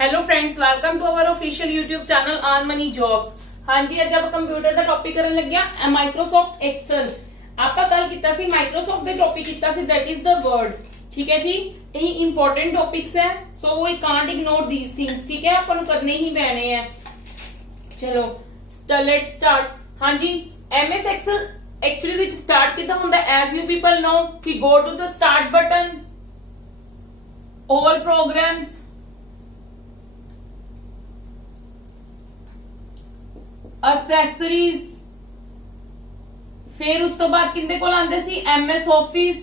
Hello friends, welcome to our official YouTube channel earn money jobs. हाँ जी, ਅੱਜ ਆਪਾਂ ਕੰਪਿਊਟਰ ਦਾ ਟੌਪਿਕ ਕਰਨ ਲੱਗਿਆ ਮਾਈਕਰੋਸਾਫਟ ਐਕਸਲ। ਆਪਾਂ ਕੱਲ ਕੀਤਾ ਸੀ ਮਾਈਕਰੋਸਾਫਟ ਦੇ ਟੌਪਿਕ ਕੀਤਾ ਸੀ दैट इज द वर्ड। ठीक है जी, ਇਹ ਇੰਪੋਰਟੈਂਟ ਟੌਪਿਕਸ ਹੈ, ਸੋ ਵੀ ਕਾਂਟ ਇਗਨੋਰ ਥੀਸ थिंग्स। ठीक है, ਆਪਾਂ ਨੂੰ ਕਰਨੇ ਹੀ ਪੈਣੇ ਆ। ਚਲੋ ਲੈਟਸ ਸਟਾਰਟ। हाँ जी, एमएस एक्सेल एक्चुअली ਵਿੱਚ ਸਟਾਰਟ ਕਿਦਾਂ ਹੁੰਦਾ ਐਜ਼ ਯੂ ਪੀਪਲ ਨੋ ਕਿ go to the start button, all programs, accessories, फिर उस तो बाद किंदे कोल आंदे सी एमएस ऑफिस,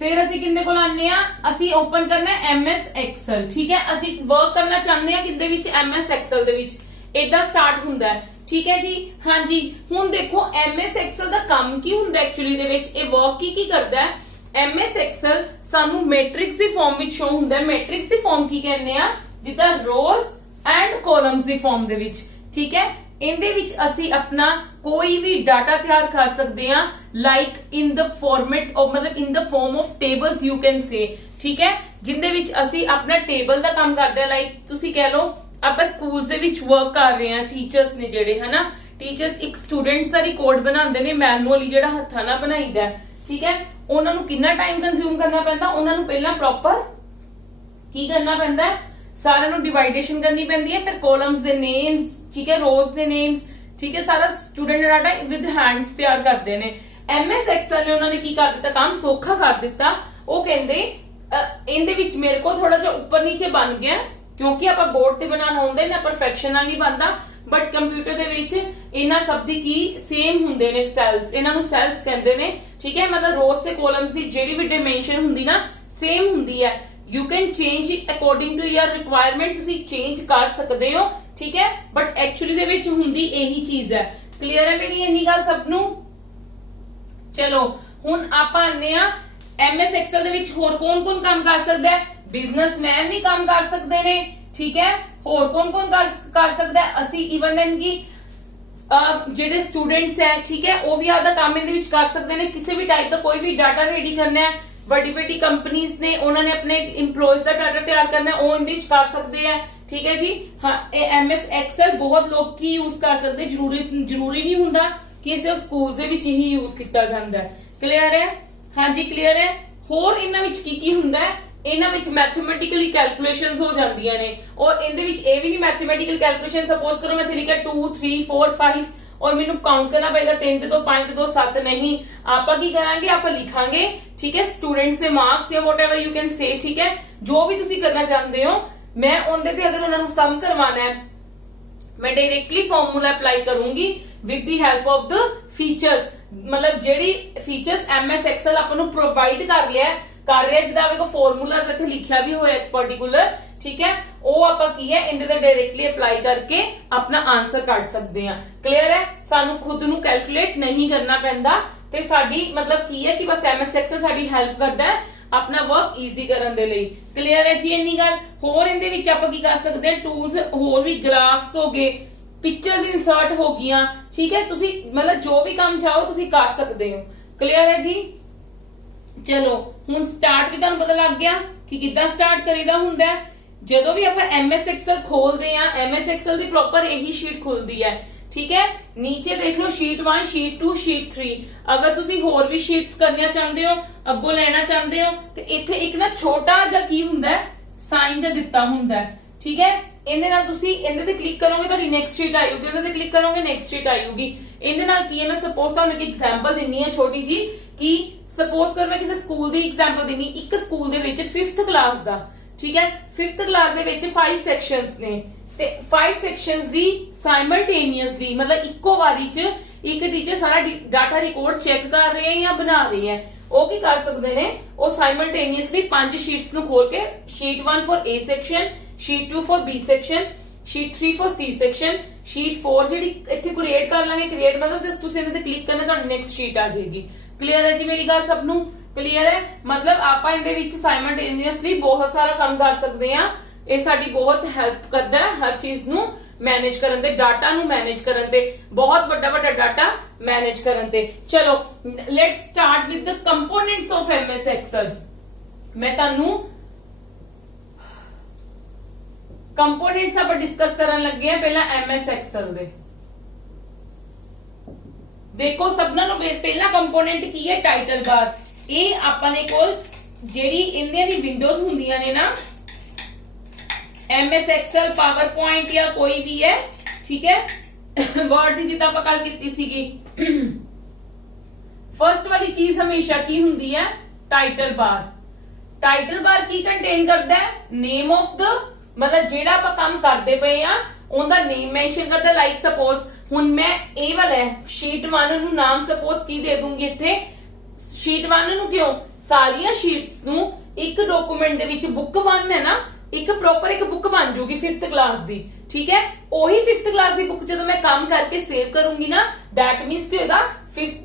फिर ਅਸੀਂ ਕਿੰਦੇ ਕੋਲ ਆਨੇ ਆ ਅਸੀਂ ਓਪਨ ਕਰਨਾ ਹੈ एमएस एक्सेल। ठीक है, ਅਸੀਂ वर्क करना ਚਾਹੁੰਦੇ ਆ ਕਿੰਦੇ ਵਿੱਚ एमएस एक्सेल ਦੇ ਵਿੱਚ ਇਦਾਂ ਸਟਾਰਟ ਹੁੰਦਾ ਹੈ। ठीक है जी, हाँ जी, ਹੁਣ ਦੇਖੋ एमएस एक्सेल ਦਾ ਕੰਮ ਕੀ ਹੁੰਦਾ ਐਕਚੁਅਲੀ ਦੇ ਵਿੱਚ, ਇਹ ਵਰਕ ਕੀ ਕਰਦਾ ਹੈ। एमएस एक्सेल ਸਾਨੂੰ ਮੈਟ੍ਰਿਕਸ ਦੀ ਫਾਰਮ ਵਿੱਚ ਸ਼ੋ ਹੁੰਦਾ ਹੈ। ਮੈਟ੍ਰਿਕਸ ਦੀ ਫਾਰਮ ਕੀ ਕਹਿੰਦੇ ਆ, ਜਿੱਦਾਂ ਰੋਜ਼ ਐਂਡ ਕਾਲਮਸ ਦੀ ਫਾਰਮ ਦੇ ਵਿੱਚ। ਠੀਕ ਹੈ, ਇਹਦੇ ਵਿੱਚ ਅਸੀਂ ਆਪਣਾ ਕੋਈ ਵੀ ਡਾਟਾ ਤਿਆਰ ਕਰ ਸਕਦੇ ਆ like in the format of ਮਤਲਬ in the form of tables you can say. ਠੀਕ ਹੈ, ਜਿੰਦੇ ਵਿੱਚ ਅਸੀਂ ਆਪਣਾ ਟੇਬਲ ਦਾ ਕੰਮ ਕਰਦੇ ਆ। ਲਾਈਕ ਤੁਸੀਂ ਕਹਿ ਲਓ ਆਪਾਂ ਸਕੂਲਸ ਦੇ ਵਿੱਚ ਵਰਕ ਕਰ ਰਹੇ ਆ, ਟੀਚਰਸ ਨੇ ਜਿਹੜੇ ਹਨਾ, ਟੀਚਰਸ ਇੱਕ ਸਟੂਡੈਂਟਸ ਦਾ ਰਿਕਾਰਡ ਬਣਾਉਂਦੇ ਨੇ ਮੈਨੂਅਲੀ ਜਿਹੜਾ ਹੱਥਾਂ ਨਾਲ ਬਣਾਈਦਾ। ਠੀਕ ਹੈ, ਉਹਨਾਂ ਨੂੰ ਕਿੰਨਾ ਟਾਈਮ ਕੰਜ਼ਿਊਮ ਕਰਨਾ ਪੈਂਦਾ, ਉਹਨਾਂ ਨੂੰ ਪਹਿਲਾਂ ਪ੍ਰੋਪਰ ਕੀ ਕਰਨਾ ਪੈਂਦਾ, ਸਾਰਿਆਂ ਨੂੰ ਡਿਵਾਈਡੇਸ਼ਨ ਕਰਨੀ ਪੈਂਦੀ ਹੈ, ਫਿਰ ਕਾਲਮਸ ਦੇ ਨੇਮਸ, ਠੀਕ ਹੈ, ਰੋਜ਼ ਦੇ ਨੇਮਸ, ਠੀਕ ਹੈ, ਸਾਰਾ ਸਟੂਡੈਂਟ ਡਾਟਾ ਵਿਦ ਹੈਂਡਸ ਤਿਆਰ ਕਰਦੇ ਨੇ। ਐਮਐਸ ਐਕਸਲ ਨੇ ਉਹਨਾਂ ਨੇ ਕੀ ਕਰ ਦਿੱਤਾ, ਕੰਮ ਸੌਖਾ ਕਰ ਦਿੱਤਾ। ਉਹ ਕਹਿੰਦੇ ਇਹਦੇ ਵਿੱਚ ਮੇਰੇ ਕੋਲ ਥੋੜਾ ਜਿਹਾ ਉੱਪਰ ਨੀਚੇ ਬਣ ਗਿਆ ਕਿਉਂਕਿ ਆਪਾਂ ਬੋਰਡ ਤੇ ਬਣਾਉਣਾ ਹੁੰਦਾ ਨਾ, ਪਰਫੈਕਸ਼ਨ ਨਾਲ ਨਹੀਂ ਬਣਦਾ, ਬਟ ਕੰਪਿਊਟਰ ਦੇ ਵਿੱਚ ਇਹਨਾਂ ਸਭ ਦੀ ਕੀ ਸੇਮ ਹੁੰਦੇ ਨੇ ਸੈਲਸ, ਇਹਨਾਂ ਨੂੰ ਸੈਲਸ ਕਹਿੰਦੇ ਨੇ। ਠੀਕ ਹੈ, ਮਤਲਬ ਰੋਜ਼ ਤੇ ਕਾਲਮਸ ਦੀ ਜਿਹੜੀ ਵੀ ਡਾਈਮੈਂਸ਼ਨ ਹੁੰਦੀ ਨਾ ਸੇਮ ਹੁੰਦੀ ਹੈ। You can change it according to your requirement, ਤੁਸੀਂ ਚੇਂਜ ਕਰ ਸਕਦੇ ਹੋ। ਠੀਕ ਹੈ, ਬਟ ਐਕਚੁਅਲੀ ਦੇ ਵਿੱਚ ਹੁੰਦੀ ਇਹੀ ਚੀਜ਼ ਹੈ। ਕਲੀਅਰ ਹੈ ਮੇਰੀ ਇੰਨੀ ਗੱਲ ਸਭ ਨੂੰ। ਚਲੋ ਹੁਣ ਆਪਾਂ ਆਨੇ ਆ एमएस एक्सेल ਦੇ ਵਿੱਚ ਹੋਰ ਕੌਣ-ਕੌਣ ਕੰਮ ਕਰ ਸਕਦਾ ਹੈ। ਬਿਜ਼ਨਸਮੈਨ ਵੀ ਕੰਮ ਕਰ ਸਕਦੇ ਨੇ। ਠੀਕ ਹੈ, ਹੋਰ ਕੌਣ-ਕੌਣ ਕਰ ਸਕਦਾ ਹੈ, ਅਸੀਂ ਇਵਨ ਦੈਨ ਕਿ ਜਿਹੜੇ ਸਟੂਡੈਂਟਸ ਹੈ, ਠੀਕ ਹੈ, ਉਹ ਵੀ ਆਪਦਾ ਕੰਮ ਇਹਦੇ ਵਿੱਚ ਕਰ ਸਕਦੇ ਨੇ। ਕਿਸੇ ਵੀ ਟਾਈਪ ਦਾ ਕੋਈ ਵੀ ਡਾਟਾ ਰੈਡੀ ਕਰਨਾ ਹੈ, ਵੱਡੀ ਕੰਪਨੀਆਂ ਨੇ ਉਹਨਾਂ ਨੇ ਆਪਣੇ EMPLOYEES ਦਾ ਡਾਟਾ ਤਿਆਰ ਕਰਨਾ ਹੈ, ਉਹ ਇਹਦੇ ਵਿੱਚ ਕਰ ਸਕਦੇ ਆ। ਠੀਕ ਹੈ ਜੀ, ਹਾਂ, ਇਹ एमएस एक्सेल ਬਹੁਤ ਲੋਕ ਕੀ ਯੂਜ਼ ਕਰ ਸਕਦੇ, ਜ਼ਰੂਰੀ ਨਹੀਂ ਹੁੰਦਾ ਕਿ ਸਿਰਫ ਸਕੂਲਸ ਦੇ ਵਿੱਚ ਹੀ ਯੂਜ਼ ਕੀਤਾ ਜਾਂਦਾ ਹੈ। ਕਲੀਅਰ ਹੈ, हाँ जी क्लियर है। होर इन्हां विच की हुंदा है, इन्हां विच मैथमेटिकली कैलकुलेशंस हो जांदियां ने, और इहदे विच ये भी नहीं मैथमेटिकल कैलकुलेशन सपोज करो मैं इत्थे लिखा 2 3 4 5 और मैनू काउंट करना पड़ेगा 3 ते 2 5 ते 2 7 नहीं। आपां की करांगे, आपां लिखांगे। ठीक है, स्टूडेंट्स से मार्क्स या व्हाटएवर यू कैन से, ठीक है, जो भी तुसीं करना चाहते हो, मैं उहदे ते अगर उन्हां नू सम करवाना है मैं डायरेक्टली फॉर्मूला अप्लाई करूंगी with the help of the features. मतलब ਜਿਹੜੀ ਫੀਚਰਸ एमएस एक्सेल ਆਪਾਂ ਨੂੰ ਪ੍ਰੋਵਾਈਡ ਕਰ ਰਿਹਾ ਜਿਹਦਾ ਵੇਖੋ ਫਾਰਮੂਲਾਸ ਇੱਥੇ ਲਿਖਿਆ ਵੀ ਹੋਇਆ ਇੱਕ ਪਾਰਟਿਕੂਲਰ। ਠੀਕ ਹੈ, ਉਹ ਆਪਾਂ ਕੀ ਹੈ ਇਹਦੇ ਤੇ ਡਾਇਰੈਕਟਲੀ ਅਪਲਾਈ ਕਰਕੇ ਆਪਣਾ ਆਨਸਰ ਕੱਢ ਸਕਦੇ ਆ। ਕਲੀਅਰ ਹੈ, ਸਾਨੂੰ ਖੁਦ ਨੂੰ ਕੈਲਕੂਲੇਟ ਨਹੀਂ ਕਰਨਾ ਪੈਂਦਾ ਤੇ ਸਾਡੀ ਮਤਲਬ ਕੀ ਹੈ ਕਿ ਬਸ एमएस एक्सेल ਸਾਡੀ ਹੈਲਪ ਕਰਦਾ ਹੈ ਆਪਣਾ ਵਰਕ ਈਜ਼ੀ ਕਰਨ ਦੇ ਲਈ। ਕਲੀਅਰ ਹੈ ਜੀ ਇੰਨੀ ਗੱਲ। ਹੋਰ ਇਹਦੇ ਵਿੱਚ ਆਪਾਂ ਕੀ ਕਰ ਸਕਦੇ ਆ, ਟੂਲਸ ਹੋਰ ਵੀ ਗ੍ਰਾਫਸ ਹੋ ਗਏ, पिक्चर्स इंसर्ट हो गया। ठीक है, तुसी मतलब जो भी काम चाहो तुसी कर सकते हो। क्लियर है जी। चलो हुन स्टार्ट भी तुहानू पता लग गया कि किद्दां स्टार्ट करीदा हुंदा है। जदों भी आपां एमएस एक्सेल खोलदे आ, एमएस एक्सेल दी प्रॉपर यही शीट खुलदी है। ठीक है, नीचे देख लो शीट 1 शीट 2 शीट 3। अगर तुसी होर भी शीट्स करनियां चाहंदे हो, अग्गों लेना चाहंदे हो, ते इत्थे एक ना छोटा जिहा की हुंदा है साइन जिहा दित्ता हुंदा है। ठीक है, ਇਹਦੇ ਨਾਲ ਤੁਸੀਂ ਇਹਦੇ ਤੇ ਕਲਿੱਕ ਕਰੋਗੇ ਤੁਹਾਡੀ ਨੈਕਸਟ ਸ਼ੀਟ ਆਏਗੀ, ਉਹਦੇ ਤੇ ਕਲਿੱਕ ਕਰੋਗੇ ਨੈਕਸਟ ਸ਼ੀਟ ਆਏਗੀ। ਇਹਦੇ ਨਾਲ ਕੀ ਹੈ, ਮੈਂ ਸਪੋਜ਼ ਤੁਹਾਨੂੰ ਇੱਕ ਐਗਜ਼ਾਮਪਲ ਦਿੰਨੀ ਹੈ ਛੋਟੀ ਜੀ ਕਿ ਸਪੋਜ਼ ਕਰ ਮੈਂ ਕਿਸੇ ਸਕੂਲ ਦੀ ਐਗਜ਼ਾਮਪਲ ਦਿੰਨੀ, ਇੱਕ ਸਕੂਲ ਦੇ ਵਿੱਚ 5th ਕਲਾਸ ਦਾ। ਠੀਕ ਹੈ, 5th ਕਲਾਸ ਦੇ ਵਿੱਚ 5 ਸੈਕਸ਼ਨਸ ਨੇ ਤੇ 5 ਸੈਕਸ਼ਨਸ ਦੀ ਸਾਈਮਲਟੇਨੀਅਸਲੀ ਮਤਲਬ ਇੱਕੋ ਵਾਰੀ ਚ ਇੱਕ ਟੀਚਰ ਸਾਰਾ ਡਾਟਾ ਰਿਕਾਰਡ ਚੈੱਕ ਕਰ ਰਹੇ ਹੈ ਜਾਂ ਬਣਾ ਰਹੇ ਹੈ। ਉਹ ਕੀ ਕਰ ਸਕਦੇ ਨੇ, ਉਹ ਸਾਈਮਲਟੇਨੀਅਸਲੀ 5 ਸ਼ੀਟਸ ਨੂੰ ਖੋਲ ਕੇ sheet 1 for A section, sheet 2 for B section, sheet 3 for C section, sheet 4 ਜਿਹੜੀ ਇੱਥੇ ਕ੍ਰੀਏਟ ਕਰ ਲਾਂਗੇ। ਕ੍ਰੀਏਟ ਮਤਲਬ ਜਸਟ ਤੁਸੀਂ ਇਹਦੇ ਤੇ ਕਲਿੱਕ ਕਰਨਾ ਤੁਹਾਡੀ ਨੈਕਸਟ ਸ਼ੀਟ ਆ ਜਾਏਗੀ। ਕਲੀਅਰ ਹੈ ਜੀ ਮੇਰੀ ਗੱਲ ਸਭ ਨੂੰ। ਕਲੀਅਰ ਹੈ, ਮਤਲਬ ਆਪਾਂ ਇਹਦੇ ਵਿੱਚ ਸਾਈਮਲਟੇਨੀਅਸਲੀ ਬਹੁਤ ਸਾਰਾ ਕੰਮ ਕਰ ਸਕਦੇ ਆ। ਇਹ ਸਾਡੀ ਬਹੁਤ ਹੈਲਪ ਕਰਦਾ ਹੈ ਹਰ ਚੀਜ਼ ਨੂੰ मैनेज करन ते, डाटा नु मैनेज करन ते, बहुत बड़ा डाटा मैनेज करन ते। चलो let's start with the components of MS Excel. मैं तानू ਕੰਪੋਨੈਂਟਸ ਆਪਾਂ ਡਿਸਕਸ ਕਰਨ ਲੱਗੇ ਆ ਪਹਿਲਾਂ MS ਐਕਸਲ ਦੇ। ਦੇਖੋ ਸਭਨਾਂ ਨੂੰ ਪਹਿਲਾ ਕੰਪੋਨੈਂਟ ਕੀ ਹੈ, ਟਾਈਟਲ ਬਾਰ। ਇਹ ਆਪਣੇ ਕੋਲ ਜਿਹੜੀ ਇਹਨਾਂ ਦੀ ਵਿੰਡੋਜ਼ ਹੁੰਦੀਆਂ ਨੇ ਨਾ, MS ਐਕਸਲ, ਪਾਵਰਪੁਆਇੰਟ ਜਾਂ ਕੋਈ ਵੀ ਹੈ, ਠੀਕ ਹੈ, ਵਰਡ ਦੀ ਜਿੱਦਾਂ ਆਪਾਂ ਗੱਲ ਕੀਤੀ ਸੀਗੀ। ਫਰਸਟ ਵਾਲੀ ਚੀਜ਼ ਹਮੇਸ਼ਾ ਕੀ ਹੁੰਦੀ ਹੈ, ਟਾਈਟਲ ਬਾਰ। ਟਾਈਟਲ ਬਾਰ ਕੀ ਕੰਟੇਨ ਕਰਦਾ ਹੈ, ਨੇਮ ਆਫ ਦ, ਮਤਲਬ ਜਿਹੜਾ ਆਪਾਂ ਕੰਮ ਕਰਦੇ ਪਏ ਆ ਉਹਦਾ ਨੇਮ ਮੈਂਸ਼ਨ ਕਰਦਾ। ਲਾਈਕ ਸਪੋਜ਼ ਹੁਣ ਮੈਂ ਇਹ ਵਾਲਾ ਸ਼ੀਟ 1 ਨੂੰ ਨਾਮ ਸਪੋਜ਼ ਕੀ ਦੇ ਦੂੰਗੀ ਇੱਥੇ, ਸ਼ੀਟ 1 ਨੂੰ, ਕਿਉਂ ਸਾਰੀਆਂ ਸ਼ੀਟਸ ਨੂੰ ਇੱਕ ਡਾਕੂਮੈਂਟ ਦੇ ਵਿੱਚ ਬੁੱਕ 1 ਹੈ ਨਾ, ਇੱਕ ਪ੍ਰੋਪਰ ਇੱਕ ਬੁੱਕ ਬਣ ਜੂਗੀ 5th ਕਲਾਸ ਦੀ, ਠੀਕ ਹੈ। ਉਹੀ 5th ਕਲਾਸ ਦੀ ਬੁੱਕ ਜਦੋਂ ਮੈਂ ਕੰਮ ਕਰਕੇ ਸੇਵ ਕਰੂੰਗੀ ਨਾ, ਦੈਟ ਮੀਨਸ ਕੀ ਹੋਏਗਾ,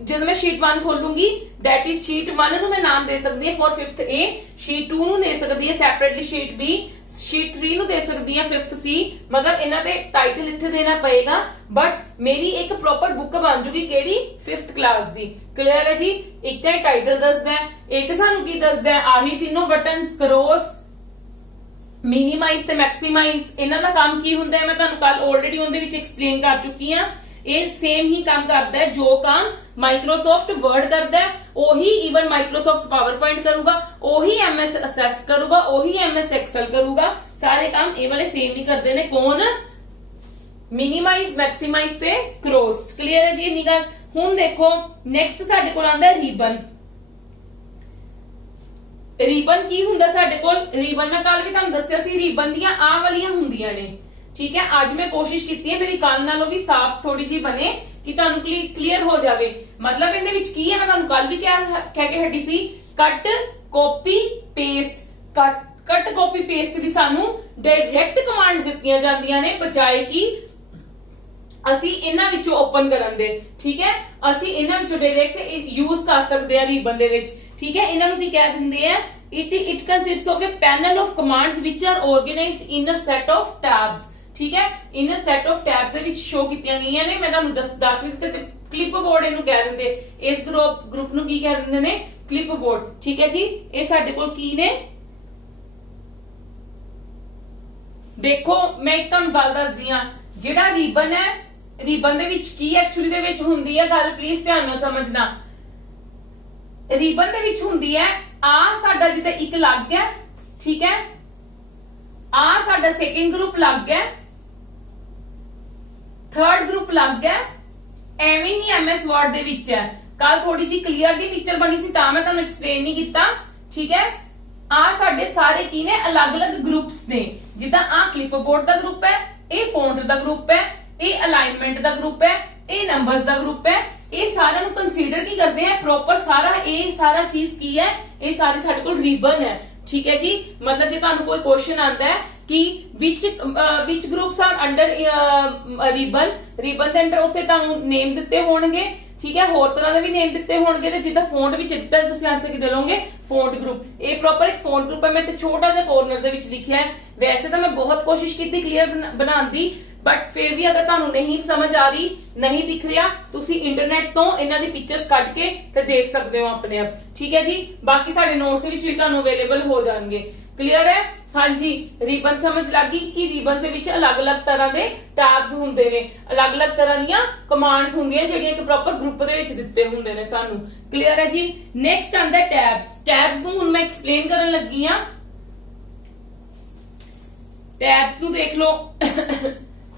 ਜਦੋਂ ਮੈਂ ਸ਼ੀਟ 1 ਖੋਲੂੰਗੀ ਦੈਟ ਇਜ਼ ਸ਼ੀਟ 1 ਨੂੰ ਮੈਂ ਨਾਮ ਦੇ ਸਕਦੀ ਹਾਂ ਫॉर 5th A, ਸ਼ੀਟ 2 ਨੂੰ ਦੇ ਸਕਦੀ ਹੈ ਸੈਪਰੇਟਲੀ ਸ਼ੀਟ B, ਸ਼ੀਟ 3 ਨੂੰ ਦੇ ਸਕਦੀ ਹੈ 5th C। ਮਤਲਬ ਇਹਨਾਂ ਦੇ ਟਾਈਟਲ ਇੱਥੇ ਦੇਣਾ ਪਏਗਾ, ਬਟ ਮੇਰੀ ਇੱਕ ਪ੍ਰੋਪਰ ਬੁੱਕ ਬਣ ਜੂਗੀ ਕਿਹੜੀ, 5th ਕਲਾਸ ਦੀ। ਕਲੀਅਰ ਹੈ ਜੀ। ਇੱਕ ਤਾਂ ਟਾਈਟਲ ਦੱਸਦਾ ਹੈ, ਇੱਕ ਸਾਨੂੰ ਕੀ ਦੱਸਦਾ ਹੈ, ਆਹੀ ਤਿੰਨੋਂ ਬਟਨਸ, ਕਰੋਸ, ਮਿਨੀਮਾਈਜ਼ ਤੇ ਮੈਕਸਿਮਾਈਜ਼, ਇਹਨਾਂ ਦਾ ਕੰਮ ਕੀ ਹੁੰਦਾ ਹੈ ਮੈਂ ਤੁਹਾਨੂੰ ਕੱਲ ਆਲਰੇਡੀ ਉਹਦੇ ਵਿੱਚ ਐਕਸਪਲੇਨ ਕਰ ਚੁੱਕੀ ਹਾਂ। ਇਹ ਸੇਮ ਹੀ ਕੰਮ ਕਰਦਾ ਹੈ, ਜੋ ਕੰਮ ਮਾਈਕਰੋਸਾਫਟ ਵਰਡ ਕਰਦਾ ਹੈ ਉਹੀ ਈਵਨ ਮਾਈਕਰੋਸਾਫਟ ਪਾਵਰਪੁਆਇੰਟ ਕਰੂਗਾ, ਉਹੀ MS ਅਸੈਸ ਕਰੂਗਾ, ਉਹੀ MS ਐਕਸਲ ਕਰੂਗਾ। ਸਾਰੇ ਕੰਮ ਇਹ ਵਾਲੇ ਸੇਮ ਹੀ ਕਰਦੇ ਨੇ। ਕੌਣ, ਮਿਨੀਮਾਈਜ਼, ਮੈਕਸਿਮਾਈਜ਼ ਤੇ ਕਰੋਸ। ਕਲੀਅਰ ਹੈ ਜੀ ਇੰਨੀ ਗੱਲ। ਹੁਣ ਦੇਖੋ ਨੈਕਸਟ ਸਾਡੇ ਕੋਲ ਆਂਦਾ ਹੈ ਰੀਬਨ। ਰੀਬਨ ਕੀ ਹੁੰਦਾ ਸਾਡੇ ਕੋਲ, ਰੀਬਨ ਮੈਂ ਕੱਲ ਵੀ ਤੁਹਾਨੂੰ ਦੱਸਿਆ ਸੀ, ਰੀਬਨ ਦੀਆਂ ਆਹ ਵਾਲੀਆਂ ਹੁੰਦੀਆਂ ਨੇ, ਠੀਕ ਹੈ। ਅੱਜ ਮੈਂ ਕੋਸ਼ਿਸ਼ ਕੀਤੀ ਹੈ ਮੇਰੀ ਕੱਲ ਨਾਲੋਂ ਵੀ ਸਾਫ਼ ਥੋੜੀ ਜੀ ਬਣੇ ਕਿ ਤੁਹਾਨੂੰ ਕਲੀਅਰ ਹੋ ਜਾਵੇ। ਮਤਲਬ ਇਹਦੇ ਵਿੱਚ ਕੀ ਹੈ, ਮੈਂ ਤੁਹਾਨੂੰ ਕੱਲ ਵੀ ਕਹਿ ਕੇ ਹਟੀ ਸੀ, ਕੱਟ ਕਾਪੀ ਪੇਸਟ। ਕੱਟ ਕਾਪੀ ਪੇਸਟ ਦੀ ਸਾਨੂੰ ਡਾਇਰੈਕਟ ਕਮਾਂਡਸ ਦਿੱਤੀਆਂ ਜਾਂਦੀਆਂ ਨੇ, ਬਜਾਏ ਕਿ ਅਸੀਂ ਇਹਨਾਂ ਵਿੱਚੋਂ ਓਪਨ ਕਰਨ ਦੇ, ਠੀਕ ਹੈ। ਅਸੀਂ ਇਹਨਾਂ ਵਿੱਚੋਂ ਡਾਇਰੈਕਟ ਯੂਜ਼ ਕਰ ਸਕਦੇ ਆ ਰੀਬਨ ਦੇ ਵਿੱਚ, ਠੀਕ ਹੈ। ਇਹਨਾਂ ਨੂੰ ਕੀ ਕਹਿ ਦਿੰਦੇ ਆ, it consists of a panel of commands which are organized in a set of tabs, ਠੀਕ ਹੈ। in a set of tabs ਦੇ ਵਿੱਚ ਸ਼ੋ ਕੀਤੀਆਂ ਗਈਆਂ ਨੇ। ਮੈਂ ਤੁਹਾਨੂੰ ਦੱਸ ਵੀ ਦਿੱਤੇ, ਤੇ ਕਲਿੱਪ ਬੋਰਡ ਇਹਨੂੰ ਕਹਿ ਦਿੰਦੇ, ਇਸ ਗਰੁੱਪ ਨੂੰ ਕੀ ਕਹਿ ਦਿੰਦੇ ਨੇ, ਕਲਿੱਪ ਬੋਰਡ, ਠੀਕ ਹੈ ਜੀ। ਇਹ ਸਾਡੇ ਕੋਲ ਕੀ ਨੇ, ਦੇਖੋ ਮੈਂ ਇੱਕ ਤੁਹਾਨੂੰ ਗੱਲ ਦੱਸਦੀ ਆ, ਜਿਹੜਾ ਰੀਬਨ ਹੈ, ਰੀਬਨ ਦੇ ਵਿੱਚ ਕੀ ਐਕਚੁਅਲੀ ਦੇ ਵਿੱਚ ਹੁੰਦੀ ਹੈ, ਗੱਲ ਪਲੀਜ਼ ਧਿਆਨ ਨਾਲ ਸਮਝਣਾ। ਰੀਬਨ ਦੇ ਵਿੱਚ ਹੁੰਦੀ ਹੈ, ਆ ਸਾਡਾ ਜਿੱਦਾਂ ਇੱਕ ਲੱਗ ਗਿਆ, ਠੀਕ ਹੈ, ਆ ਸਾਡਾ ਸੈਕਿੰਡ ਗਰੁੱਪ ਲੱਗ ਗਿਆ, ਥਰਡ ਗਰੁੱਪ ਲੱਗ ਗਿਆ, ਐਵੇਂ ਹੀ MS ਵਰਡ ਦੇ ਵਿੱਚ ਹੈ। ਕੱਲ ਥੋੜੀ ਜੀ ਕਲੀਅਰਲੀ ਪਿਕਚਰ ਬਣੀ ਸੀ ਤਾਂ ਮੈਂ ਤੁਹਾਨੂੰ ਐਕਸਪਲੇਨ ਨਹੀਂ ਕੀਤਾ, ਠੀਕ ਹੈ। ਆ ਸਾਡੇ ਸਾਰੇ ਕੀ ਨੇ, ਅਲੱਗ-ਅਲੱਗ ਗਰੁੱਪਸ ਨੇ। ਜਿੱਦਾਂ ਆ ਕਲਿੱਪ ਬੋਰਡ ਦਾ ਗਰੁੱਪ ਹੈ, ਇਹ ਫੌਂਟ ਦਾ ਗਰੁੱਪ ਹੈ, ਇਹ ਅਲਾਈਨਮੈਂਟ ਦਾ ਗਰੁੱਪ ਹੈ, ਇਹ ਨੰਬਰਸ ਦਾ ਗਰੁੱਪ ਹੈ। ਇਹ ਸਾਰਿਆਂ ਨੂੰ ਕੰਸੀਡਰ ਕੀ ਕਰਦੇ ਆ, ਪ੍ਰੋਪਰ ਸਾਰਾ, ਇਹ ਸਾਰਾ ਚੀਜ਼ ਕੀ ਹੈ, ਇਹ ਸਾਰੇ ਸਾਡੇ ਕੋਲ ਰੀਬਨ ਹੈ, ਠੀਕ ਹੈ ਜੀ। ਮਤਲਬ ਜੇ ਤੁਹਾਨੂੰ ਕੋਈ ਕੁਐਸਚਨ ਆਂਦਾ ਹੈ ਕਿ which groups are under ribbon ਦੇ ਅੰਡਰ, ਉੱਥੇ ਤੁਹਾਨੂੰ ਨੇਮ ਦਿੱਤੇ ਹੋਣਗੇ, ਠੀਕ ਹੈ। ਹੋਰ ਤਰ੍ਹਾਂ ਦੇ ਵੀ ਨੇਮ ਦਿੱਤੇ ਹੋਣਗੇ, ਤੇ ਜਿੱਦਾਂ ਫੌਂਟ ਵਿੱਚ ਦਿੱਤਾ ਤੁਸੀਂ ਆਨਸਰ ਕਿੱਦਾਂ ਲਓਗੇ, ਫੌਂਟ ਗਰੁੱਪ। ਇਹ ਪ੍ਰੋਪਰ ਇੱਕ ਫੌਂਟ ਗਰੁੱਪ ਹੈ। ਮੈਂ ਤੇ ਛੋਟਾ ਜਿਹਾ ਕਾਰਨਰ ਦੇ ਵਿੱਚ ਲਿਖਿਆ ਹੈ। ਵੈਸੇ ਤਾਂ ਮੈਂ ਬਹੁਤ ਕੋਸ਼ਿਸ਼ ਕੀਤੀ ਕਲੀਅਰ ਬਣਾਉਣ ਦੀ, ਬਟ ਫਿਰ ਵੀ ਅਗਰ ਤੁਹਾਨੂੰ ਨਹੀਂ ਸਮਝ ਆ ਰਹੀ, ਨਹੀਂ ਦਿਖ ਰਿਹਾ, ਤੁਸੀਂ ਇੰਟਰਨੈਟ ਤੋਂ ਇਹਨਾਂ ਦੀ ਪਿਕਚਰਸ ਕੱਢ ਕੇ ਤੇ ਦੇਖ ਸਕਦੇ ਹੋ ਆਪਣੇ ਆਪ, ਠੀਕ ਹੈ ਜੀ। ਬਾਕੀ ਸਾਡੇ ਨੋਟਸ ਦੇ ਵਿੱਚ ਵੀ ਤੁਹਾਨੂੰ ਅਵੇਲੇਬਲ ਹੋ ਜਾਣਗੇ। ਕਲੀਅਰ ਹੈ, ਹਾਂਜੀ। ਰੀਬਨ ਸਮਝ ਲੱਗ ਗਈ ਕਿ ਰੀਬਨ ਦੇ ਵਿੱਚ ਅਲੱਗ-ਅਲੱਗ ਤਰ੍ਹਾਂ ਦੇ ਟੈਬਸ ਹੁੰਦੇ ਨੇ, ਅਲੱਗ-ਅਲੱਗ ਤਰ੍ਹਾਂ ਦੀਆਂ ਕਮਾਂਡਸ ਹੁੰਦੀਆਂ ਜਿਹੜੀਆਂ ਇੱਕ ਪ੍ਰੋਪਰ ਗਰੁੱਪ ਦੇ ਵਿੱਚ ਦਿੱਤੇ ਹੁੰਦੇ ਨੇ ਸਾਨੂੰ। ਕਲੀਅਰ ਹੈ ਜੀ। ਨੈਕਸਟ ਆਂਦਾ ਟੈਬਸ। ਟੈਬਸ ਨੂੰ ਹੁਣ ਮੈਂ ਐਕਸਪਲੇਨ ਕਰਨ ਲੱਗੀ ਆ। ਟੈਬਸ ਨੂੰ ਦੇਖ ਲਓ,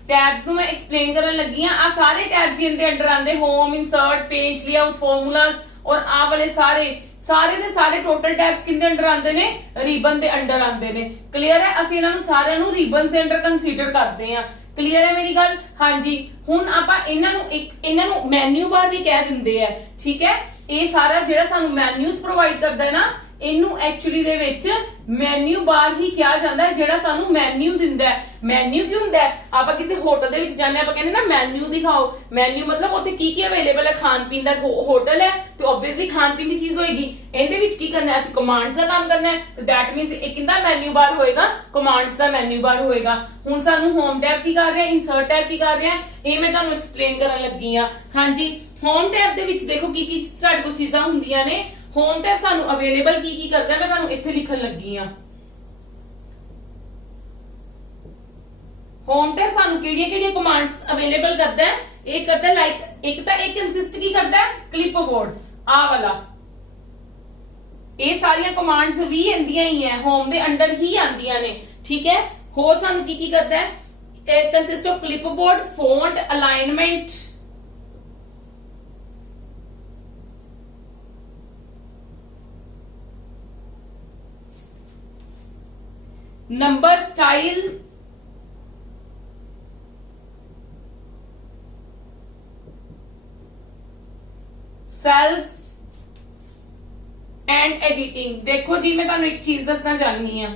ਟੈਬਸ ਨੂੰ ਮੈਂ ਐਕਸਪਲੇਨ ਕਰਨ ਲੱਗੀ ਆ। ਆ ਸਾਰੇ ਟੈਬਸ ਇਹਦੇ ਅੰਡਰ ਆਂਦੇ, home, insert, page layout, formulas, ਔਰ ਆ ਵਾਲੇ ਸਾਰੇ ਦੇ ਸਾਰੇ ਟੋਟਲ ਟੈਬਸ ਕਿੰਦੇ ਅੰਡਰ ਆਂਦੇ ਨੇ, ਰੀਬਨ ਦੇ ਅੰਡਰ ਆਂਦੇ ਨੇ। ਕਲੀਅਰ ਹੈ। ਅਸੀਂ ਇਹਨਾਂ ਨੂੰ ਸਾਰਿਆਂ ਨੂੰ ਰੀਬਨ ਦੇ ਅੰਡਰ ਕੰਸੀਡਰ ਕਰਦੇ ਆ। ਕਲੀਅਰ ਹੈ ਮੇਰੀ ਗੱਲ, ਹਾਂਜੀ। ਹੁਣ ਆਪਾਂ ਇਹਨਾਂ ਨੂੰ ਮੈਨੂ ਬਾਰ ਵੀ ਕਹਿ ਦਿੰਦੇ ਆ, ਠੀਕ ਹੈ। ਇਹ ਸਾਰਾ ਜਿਹੜਾ ਸਾਨੂੰ ਮੈਨੂਸ ਪ੍ਰੋਵਾਈਡ ਕਰਦਾ ਹੈ ਨਾ, ਇਹਨੂੰ ਐਕਚੁਅਲੀ ਦੇ ਵਿੱਚ ਮੈਨੂ ਬਾਰ ਹੀ ਕਿਹਾ ਜਾਂਦਾ ਹੈ, ਜਿਹੜਾ ਸਾਨੂੰ ਮੈਨੂ ਦਿੰਦਾ ਹੈ। ਮੈਨੂ ਕੀ ਹੁੰਦਾ ਹੈ, ਆਪਾਂ ਕਿਸੇ ਹੋਟਲ ਦੇ ਵਿੱਚ ਜਾਂਦੇ ਆਪਾਂ ਕਹਿੰਦੇ ਨਾ ਮੈਨੂ ਦਿਖਾਓ। ਮੈਨੂ ਮਤਲਬ ਉੱਥੇ ਕੀ ਅਵੇਲੇਬਲ ਹੈ, ਖਾਣ ਪੀਣ ਦਾ ਹੋਟਲ ਹੈ ਤੇ ਆਬਵੀਅਸਲੀ ਖਾਣ ਪੀਣ ਦੀ ਚੀਜ਼ ਹੋਏਗੀ। ਇਹਦੇ ਵਿੱਚ ਕੀ ਕਰਨਾ ਹੈ, ਅਸੀਂ ਕਮਾਂਡਸ ਦਾ ਕੰਮ ਕਰਨਾ ਹੈ, ਤੇ ਦੈਟ ਮੀਨਸ ਇਹ ਕਿੰਦਾ ਮੈਨੂ ਬਾਰ ਹੋਏਗਾ, ਕਮਾਂਡਸ ਦਾ ਮੈਨੂ ਬਾਰ ਹੋਏਗਾ। ਹੁਣ ਸਾਨੂੰ ਹੋਮ ਟੈਬ ਕੀ ਕਰ ਰਿਹਾ, ਇਨਸਰਟ ਟੈਬ ਕੀ ਕਰ ਰਿਹਾ, ਇਹ ਮੈਂ ਤੁਹਾਨੂੰ ਐਕਸਪਲੇਨ ਕਰਨ ਲੱਗੀ ਆ। ਹਾਂਜੀ, ਹੋਮ ਟੈਬ ਦੇ ਵਿੱਚ ਦੇਖੋ ਕੀ ਸਾਡੇ ਕੋਲ ਚੀਜ਼ਾਂ ਹੁੰਦੀਆਂ ਨੇ। ਹੋਮ ਟੈਬ ਸਾਨੂੰ ਅਵੇਲੇਬਲ ਕੀ ਕਰਦਾ, ਮੈਂ ਤੁਹਾਨੂੰ ਇੱਥੇ ਲਿਖਣ ਲੱਗੀ ਆ। होम टैब सानू किहड़ियां कमांड्स अवेलेबल करदा है, एक करदा है लाइक एक तो एक कंसिस्ट की करदा है क्लिपबोर्ड आ वाला, ये सारियां कमांड्स भी आंदियां ही है होम दे अंडर ही आंदियां ने, ठीक है। होर सानू की करदा है, consist of clipboard, font, alignment, number, style, cells and editing. देखो जी मैं तुहानू एक चीज दसना चाहनी हां,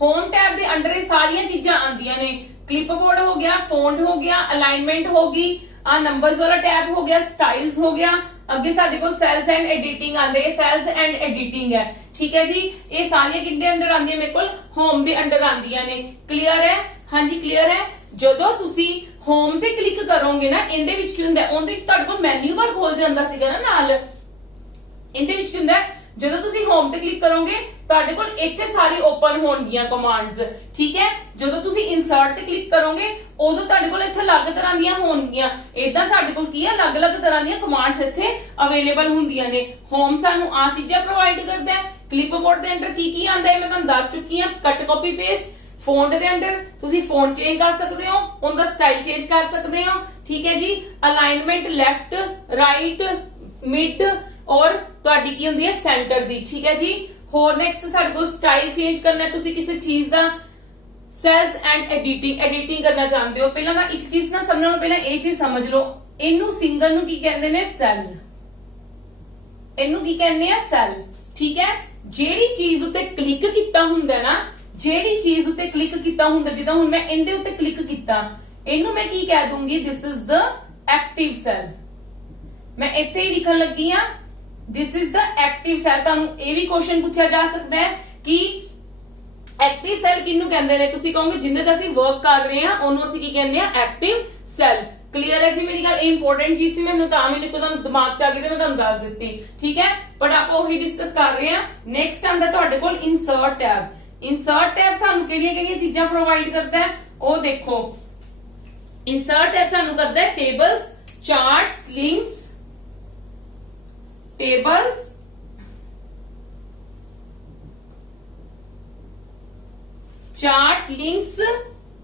होम टैब दे अंडर सारियां चीजां आंदियां ने, क्लिपबोर्ड हो गया, फॉन्ट हो गया, अलाइनमेंट होगी, आ नंबर्स वाला टैब हो गया, स्टाइल्स हो गया, अगे साडे कोल सेल्स एंड एडिटिंग आंदे, सेल्स एंड एडिटिंग है, ठीक है जी। ये सारियां किंदे अंडर आंदियां, मेरे कोल होम दे अंडर आंदियां ने। क्लियर है? हाँ जी क्लियर है। जदों तुसी होम ते क्लिक करोगे ना, इंदे विच की हुंदा है, उंदे विच तुहाडे कोल मेन्यू बार खोल जांदा सीगा ना नाल, इंदे विच की हुंदा है ਜਦੋਂ ਤੁਸੀਂ ਹੋਮ ਤੇ ਕਲਿੱਕ ਕਰੋਗੇ ਤੁਹਾਡੇ ਕੋਲ ਇੱਥੇ ਸਾਰੀ ਓਪਨ ਹੋਣਗੀਆਂ ਕਮਾਂਡਸ, ਠੀਕ ਹੈ। ਜਦੋਂ ਤੁਸੀਂ ਇਨਸਰਟ ਤੇ ਕਲਿੱਕ ਕਰੋਗੇ ਉਦੋਂ ਤੁਹਾਡੇ ਕੋਲ ਇੱਥੇ ਅਲੱਗ ਤਰ੍ਹਾਂ ਦੀਆਂ ਹੋਣਗੀਆਂ, ਇਦਾਂ ਸਾਡੇ ਕੋਲ ਕੀ ਹੈ ਅਲੱਗ-ਅਲੱਗ ਤਰ੍ਹਾਂ ਦੀਆਂ ਕਮਾਂਡਸ ਇੱਥੇ ਅਵੇਲੇਬਲ ਹੁੰਦੀਆਂ ਨੇ। ਹੋਮ ਸਾਨੂੰ ਆ ਚੀਜ਼ਾਂ ਪ੍ਰੋਵਾਈਡ ਕਰਦਾ ਹੈ, ਕਲਿੱਪਬੋਰਡ ਦੇ ਅੰਦਰ ਕੀ ਆਂਦਾ ਹੈ ਮੈਂ ਤੁਹਾਨੂੰ ਦੱਸ ਚੁੱਕੀ ਹਾਂ, ਕੱਟ ਕਾਪੀ ਪੇਸਟ। ਫੌਂਟ ਦੇ ਅੰਦਰ ਤੁਸੀਂ ਫੌਂਟ ਚੇਂਜ ਕਰ ਸਕਦੇ ਹੋ, ਉਹਦਾ ਸਟਾਈਲ ਚੇਂਜ ਕਰ ਸਕਦੇ ਹੋ, ਠੀਕ ਹੈ ਜੀ। ਅਲਾਈਨਮੈਂਟ ਲੈਫਟ, ਰਾਈਟ, ਮਿਡ और ਤੁਹਾਡੀ ਕੀ ਹੁੰਦੀ ਹੈ ਸੈਂਟਰ ਦੀ, ਠੀਕ ਹੈ ਜੀ। ਹੋਰ ਨੈਕਸਟ ਸਾਡੇ ਕੋਲ ਸਟਾਈਲ ਚੇਂਜ ਕਰਨਾ ਹੈ, ਤੁਸੀਂ ਕਿਸੇ ਚੀਜ਼ ਦਾ ਸੈਲਸ ਐਂਡ ਐਡੀਟਿੰਗ ਕਰਨਾ ਚਾਹੁੰਦੇ ਹੋ। ਪਹਿਲਾਂ ਤਾਂ ਇੱਕ ਚੀਜ਼ ਨਾ ਸਮਝਣ ਨੂੰ ਪਹਿਲਾਂ ਇਹ ਚੀਜ਼ ਸਮਝ ਲਓ, ਇਹਨੂੰ ਸਿੰਗਲ ਨੂੰ ਕੀ ਕਹਿੰਦੇ ਨੇ ਸੈੱਲ, ਇਹਨੂੰ ਕੀ ਕਹਿੰਦੇ ਆ ਸੈੱਲ, ਠੀਕ ਹੈ। ਜਿਹੜੀ ਚੀਜ਼ ਉੱਤੇ ਕਲਿੱਕ ਕੀਤਾ ਹੁੰਦਾ ਨਾ, ਜਿਹੜੀ ਚੀਜ਼ ਉੱਤੇ ਕਲਿੱਕ ਕੀਤਾ ਹੁੰਦਾ, ਜਿੱਦਾਂ ਹੁਣ ਮੈਂ ਇਹਦੇ ਉੱਤੇ ਕਲਿੱਕ ਕੀਤਾ, ਇਹਨੂੰ ਮੈਂ ਕੀ ਕਹਿ ਦੂੰਗੀ this is the active cell. ਮੈਂ ਇੱਥੇ ਹੀ ਲਿਖਣ ਲੱਗੀ ਆ this is the active cell. ਤੁਹਾਨੂੰ ਇਹ ਵੀ ਕੁਐਸਚਨ ਪੁੱਛਿਆ ਜਾ ਸਕਦਾ ਹੈ ਕਿ ਐਕਟਿਵ ਸੈੱਲ ਕਿਹਨੂੰ ਕਹਿੰਦੇ ਨੇ, ਤੁਸੀਂ ਕਹੋਗੇ ਜਿੰਦੇ ਤੇ ਅਸੀਂ ਵਰਕ ਕਰ ਰਹੇ ਹਾਂ ਉਹਨੂੰ ਅਸੀਂ ਕੀ ਕਹਿੰਦੇ ਆ ਐਕਟਿਵ ਸੈੱਲ। ਕਲੀਅਰ ਹੈ ਜੀ ਮੇਰੀ ਗੱਲ? ਇਹ ਇੰਪੋਰਟੈਂਟ ਚੀਜ਼ ਸੀ, ਮੈਨੂੰ ਤਾਂ ਮੈਨੂੰ ਇੱਕਦਮ ਦਿਮਾਗ ਚ ਆ ਗਈ ਤੇ ਮੈਂ ਤੁਹਾਨੂੰ ਦੱਸ ਦਿੱਤੀ, ਠੀਕ ਹੈ। ਬਟ ਆਪਾਂ ਉਹੀ ਡਿਸਕਸ ਕਰ ਰਹੇ ਹਾਂ। ਨੈਕਸਟ ਆਂਦਾ ਤੁਹਾਡੇ ਕੋਲ ਇਨਸਰਟ ਟੈਬ। ਇਨਸਰਟ ਟੈਬ ਸਾਨੂੰ ਕਿਹੜੀਆਂ ਚੀਜ਼ਾਂ ਪ੍ਰੋਵਾਈਡ ਕਰਦਾ ਹੈ ਉਹ ਦੇਖੋ। ਇਨਸਰਟ ਟੈਬ ਸਾਨੂੰ ਕਰਦਾ ਹੈ tables, charts, links, tables, chart, links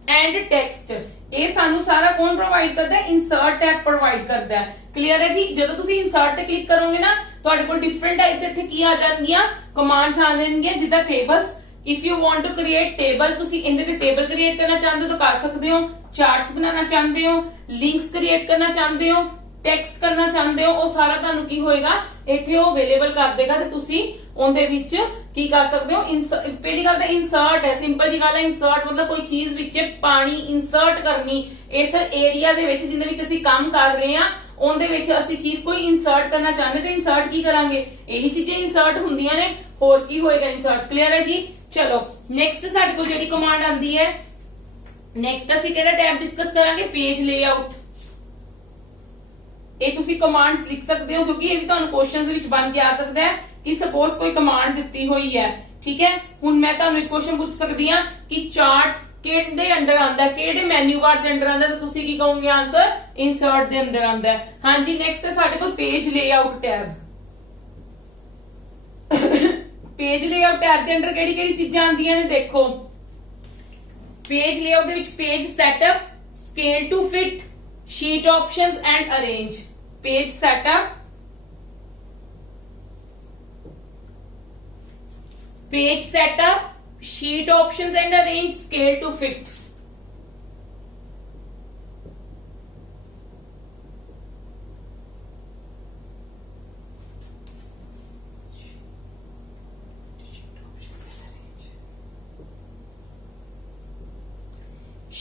and text. ये सानू सारा कौन प्रोवाइड करता है? इंसर्ट टैब प्रोवाइड करता है। क्लियर है जी? जदों तुसी इंसर्ट ते क्लिक करोगे ना तुहाडे कोल डिफरेंट टाइप दे इत्थे की आ जाणगीਆਂ कमांड्स आ जाणगीਆਂ, जिद्दां tables. If you want to create table, तुसी इहदे ते टेबल क्रिएट करना चाहते हो तो कर सकते हो, चार्ट्स बनाना चाहते हो, लिंक्स क्रिएट करना चाहते हो, टेक्स्ट करना चाहते हो, वो सारा तुहानू की होएगा इत्थे वो अवेलेबल कर देगा ते तुसी उनदे विच की कर सकते हो। पहली गल तां इंसर्ट है, सिंपल जी गल है। इंसर्ट मतलब कोई चीज विच पानी इंसर्ट करनी, इस एरिया दे विच जिंदे विच असीं काम कर रहे हां उनदे विच असीं चीज कोई इंसर्ट करना चाहते ते इंसर्ट की करांगे, यही चीजें इंसर्ट हुंदियां ने, होर की होएगा इंसर्ट। क्लियर है जी? चलो नेक्स्ट साडे कोल जिहड़ी कमांड आंदी है, नेक्स्ट असीं किहड़ा टैब डिस्कस करांगे? Page layout. ਇਹ ਤੁਸੀਂ ਕਮਾਂਡਸ ਲਿਖ ਸਕਦੇ ਹੋ ਕਿਉਂਕਿ ਇਹ ਵੀ ਤੁਹਾਨੂੰ ਕੁਐਸਚਨਸ ਵਿੱਚ ਬਣ ਕੇ ਆ ਸਕਦਾ ਹੈ ਕਿ ਸਪੋਜ਼ ਕੋਈ ਕਮਾਂਡ ਦਿੱਤੀ ਹੋਈ ਹੈ, ਠੀਕ ਹੈ। ਹੁਣ ਮੈਂ ਤੁਹਾਨੂੰ ਇੱਕ ਕੁਐਸਚਨ ਪੁੱਛ ਸਕਦੀ ਹਾਂ ਕਿ ਚਾਰਟ ਕਿਹਦੇ ਅੰਡਰ ਆਂਦਾ ਹੈ, ਕਿਹੜੇ ਮੈਨੂ ਬਾਰ ਦੇ ਅੰਡਰ ਆਂਦਾ, ਤਾਂ ਤੁਸੀਂ ਕੀ ਕਹੋਗੇ ਆਨਸਰ? ਇਨਸਰਟ ਦੇ ਅੰਡਰ ਆਂਦਾ ਹੈ। ਹਾਂਜੀ ਨੈਕਸਟ ਹੈ ਸਾਡੇ ਕੋਲ page layout tab. Page layout tab ਦੇ ਅੰਡਰ ਕਿਹੜੀ ਚੀਜ਼ਾਂ ਆਉਂਦੀਆਂ ਨੇ ਦੇਖੋ। ਪੇਜ ਲੇਆਊਟ ਦੇ ਵਿੱਚ page setup, scale to fit, sheet options and arrange। page setup, sheet options and arrange, scale to fit।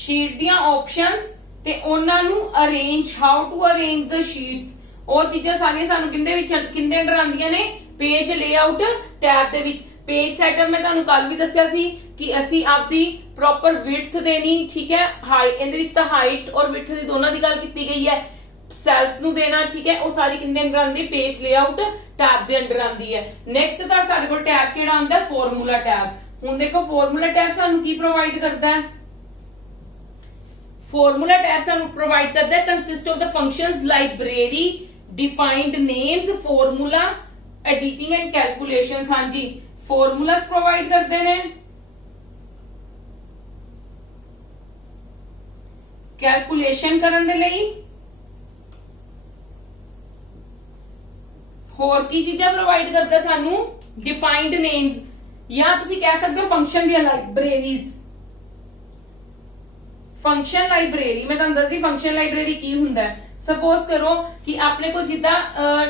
sheet ਦੀਆਂ options ਤੇ ਉਹਨਾਂ ਨੂੰ arrange, how to arrange the sheets, ਉਹ ਚੀਜ਼ਾਂ ਸਾਰੀਆਂ ਸਾਨੂੰ ਕਿੰਦੇ ਅੰਡਰ ਆਉਂਦੀਆਂ ਨੇ? ਪੇਜ ਲੇਆਊਟ ਟੈਬ ਦੇ ਵਿੱਚ। ਪੇਜ ਸੈਟਅਪ ਮੈਂ ਤੁਹਾਨੂੰ ਕੱਲ ਵੀ ਦੱਸਿਆ ਸੀ ਕਿ ਅਸੀਂ ਆਪਦੀ ਪ੍ਰੋਪਰ ਵਿਡਥ ਦੇਣੀ, ਠੀਕ ਹੈ। ਇਹਦੇ ਵਿੱਚ ਤਾਂ ਹਾਈਟ ਔਰ ਵਿਡਥ ਦੀ ਦੋਨਾਂ ਦੀ ਗੱਲ ਕੀਤੀ ਗਈ ਹੈ। ਸੈਲਸ ਨੂੰ ਦੇਣਾ, ਠੀਕ ਹੈ, ਉਹ ਸਾਰੀ ਕਿੰਦੇ ਅੰਡਰ ਆਉਂਦੀ? ਪੇਜ ਲੇਆਊਟ ਟੈਬ ਦੇ ਅੰਡਰ ਆਉਂਦੀ ਹੈ। ਨੈਕਸਟ ਤਾਂ ਸਾਡੇ ਕੋਲ ਟੈਬ ਕਿਹੜਾ ਆਉਂਦਾ? Formula tab. ਹੁਣ ਦੇਖੋ ਫਾਰਮੂਲਾ ਟੈਬ ਸਾਨੂੰ ਕੀ ਪ੍ਰੋਵਾਈਡ ਕਰਦਾ ਹੈ। ਫਾਰਮੂਲਾ ਟੈਬ ਸਾਨੂੰ ਪ੍ਰੋਵਾਈਡ ਕਰਦਾ ਹੈ consist of the functions library, defined names, formula, editing and calculations. हाँ जी, फॉर्मूलास प्रोवाइड करते हैं, कैलकुलेशन करन दे लई होर की चीज़ां प्रोवाइड करदा सानू, डिफाइंड नेम्स, या तुसी कह सकते हो फंक्शन दी लाइब्रेरीज। फंक्शन लाइब्रेरी मैं तुहानू दसदी फंक्शन लाइब्रेरी की हुंदा है। सपोज करो कि अपने को जिदा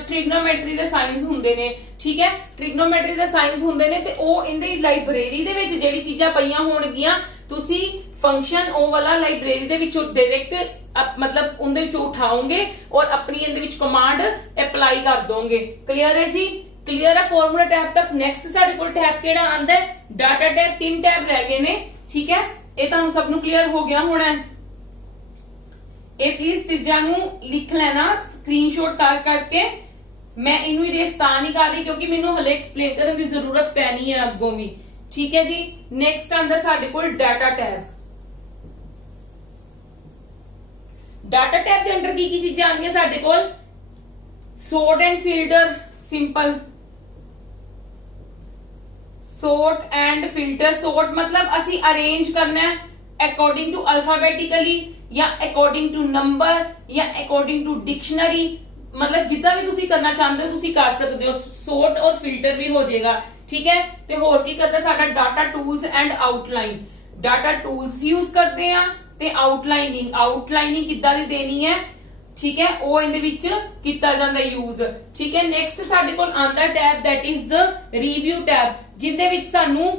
ट्रिग्नोमेट्री दे साइंस हुंदे ने, ठीक है, ट्रिग्नोमेट्री दे साइंस हुंदे ने ते ओ इनदे लाइब्रेरी दे विच जेहड़ी चीज़ां पईयां होणगीਆਂ तुसी फंक्शन ओ वाला लाइब्रेरी दे विचों डायरेक्ट मतलब उनदे विचों उठाओगे और अपनी इनदे विच कमांड अप्लाई कर दोगे। क्लियर है जी, क्लियर है फॉर्मूला टैब तक। नेक्स्ट साडे कोल टैब किहड़ा आंदा है, डाटा टैब। 3 टैब रह गए ने, ठीक है, ये तुहानू सब नू क्लियर हो गया होना है। ये प्लीज चीजां नू लिख लेना स्क्रीनशॉट कर करके। मैं इनू इरेज तां नहीं कर रही क्योंकि मैनू हले एक्सप्लेन करने की जरूरत पैनी है अगों भी, ठीक है जी। नेक्स्ट आंदा साडे कोल डाटा टैब। डाटा टैब के अंदर की चीजां आंदियां साडे कोल, sort and filter, simple sort and filter. Sort मतलब असी अरेंज करना है अकॉर्डिंग टू अल्फाबेटिकली या अकॉर्डिंग टू नंबर या अकॉर्डिंग टू डिक्शनरी, मतलब जितना भी तुसी करना चाहते हो तुसी कर सकते हो। सॉर्ट और फिल्टर भी हो जाएगा, ठीक है। ते होर की करदा साडा data tools and outline. Data tools use करते हैं ते आउटलाइनिंग, आउटलाइनिंग किद्दां दी देनी है, ठीक है, वो इहदे विच कीता जांदा यूज, ठीक है। नेक्स्ट साडे कोल आंदा tab that is the review tab, जिंदे विच सानू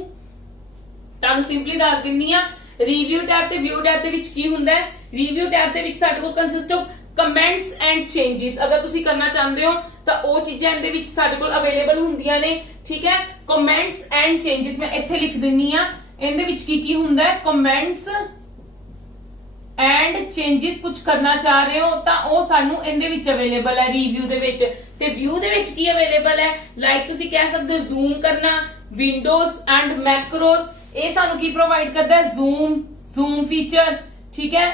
तानू सिंपली दस दिन्नी आ रिव्यू टैब ते व्यू टैब दे विच की हुंदा है। रिव्यू टैब दे विच साडे कोल consist of comments and changes. अगर तुसी करना चाहते हो तो वो चीज़ां इहदे विच साडे कोल अवेलेबल हुंदियां ने, ठीक है। कमेंट्स एंड चेंजेस मैं इत्थे लिख दिन्नी आ, इहदे विच की हुंदा है, कमेंट्स एंड चेंजेस कुछ करना चाह रहे हो तो वो सानू इहदे विच अवेलेबल है रिव्यू दे विच। ते व्यू दे विच की अवेलेबल है, लाइक तुसी कह सकते हो जूम करना, विंडोज एंड मैक्रोस, ये सानू की प्रोवाइड करता है, जूम, जूम फीचर, ठीक है।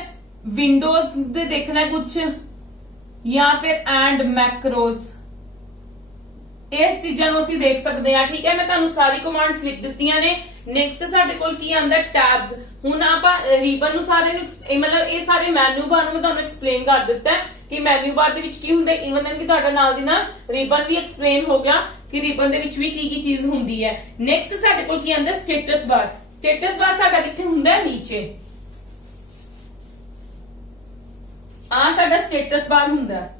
विंडोज दे देखना है कुछ या फिर एंड मैक्रोस, इस चीजां नू असीं देख सकते हैं, ठीक है। मैं तुहानू सारी कमांड्स लिख दित्तियां ने। नेक्स्ट साडे कोल की आंदा टैब्स। हुण आपां रिबन नू सारे नू मतलब ये सारे मेन्यू बार नू मैं तुहानू एक्सप्लेन कर दित्ता है कि मेन्यू बार दे विच की हुंदा है। इवन कि तुहाडा नाल दी नाल रिबन भी एक्सप्लेन हो गया कि रिबन दे विच भी की चीज हुंदी है। नेक्स्ट साडे कोल की आंदा स्टेटस बार। स्टेटस बार साडा कित्थे हुंदा है, नीचे आ साडा स्टेटस बार हुंदा है।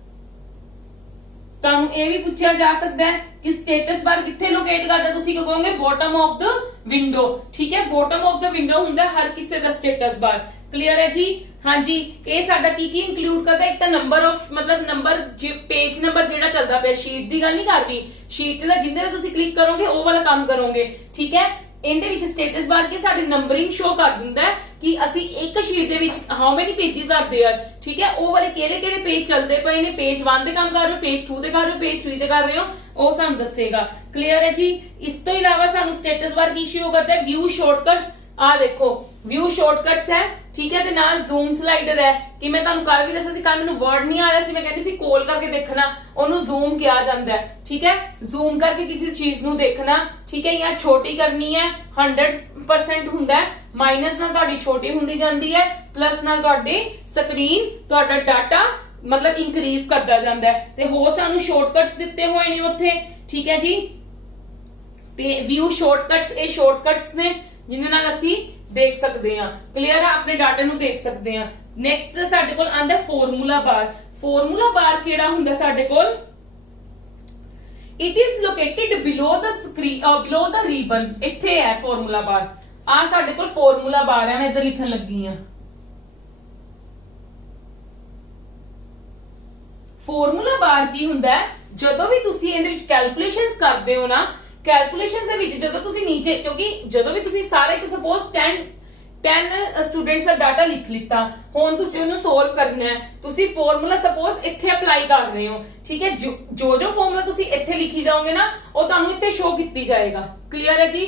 तुहानू ये भी पूछा जा सकता है कि स्टेटस बार कित्थे लोकेट करदा, तुसी क्या कहोगे बॉटम ऑफ द विंडो, ठीक है। बॉटम ऑफ द विंडो हुंदा हर किसी दा स्टेटस बार। क्लियर है जी, हाँ जी। ये साडा की इंक्लूड करदा, एक तो नंबर ऑफ मतलब नंबर पेज नंबर जेड़ा चलदा पिया, शीट दी गल नहीं कर रही, शीट दा जिंदे तुसी क्लिक करोगे वो वाला काम करोगे, ठीक है। इहदे विच स्टेटस बार के साडी नंबरिंग शो कर दिंदा है कि असी एक शीट दे विच how many pages are there, ठीक है। वो वाले केड़े-केड़े पेज चलदे पए ने, पेज 1 दे काम कर रहे हो, पेज 2 दे कर रहे हो, पेज 3 दे कर रहे हो, वो सानू दसेगा। क्लियर है जी। इस तो इलावा सानू स्टेटस बार की शो करता है, व्यू शॉर्टकट्स। आ देखो व्यू शॉर्टकट्स है, ठीक है, ते नाल जूम स्लाइडर है कि मैं तुहानू कल भी दस्सिया सी, कल मैनू वर्ड नहीं आ रहा सी, मैं कहंदी सी कॉल करके देखना, ओनू जूम किया जाता है, ठीक है। जूम करके किसी चीज नू देखना, ठीक है, या छोटी करनी है 100% हुंदा है, माइनस नाल तुहाडी छोटी हुंदी जांदी है, प्लस नाल तुहाडी स्क्रीन तुहाडा डाटा मतलब इंक्रीज करता जाता है। ते हो सानू शॉर्टकट्स दिते हुए ने उत्थे, ठीक है जी। ते व्यू शॉर्टकट्स, ये शॉर्टकट्स ने जिन्हें नाल असी देख सकते हैं। क्लियर है, अपने डाटा नू देख सकते हैं। नेक्स्ट साडे कोल आंदा फॉर्मूला बार। फॉर्मूला बार केड़ा हुंदा साडे कोल, it is located below the screen below the ribbon. इत्थे है फॉर्मूला बार, आ साडे कोल फॉर्मूला बार है, मैं इधर लिखन लगी हां। फॉर्मूला बार की हुंदा है, जदों भी तुसी इहदे विच कैलकुलेशंस करदे हो ना, कैलकुलेशन दे विच जदों तुसी नीचे, क्योंकि जदों भी तुसी सारे कि सपोज 10 स्टूडेंट्स दा डाटा लिख लिता, हुण तुसी उहनू सोल्व करना है, तुसी फॉर्मूला सपोज इत्थे अप्लाई कर रहे हो, ठीक है। जो फॉर्मूला तुसी इत्थे लिखी जाओगे ना वो तुहानू इत्थे शो कीती जाएगा। क्लियर है जी,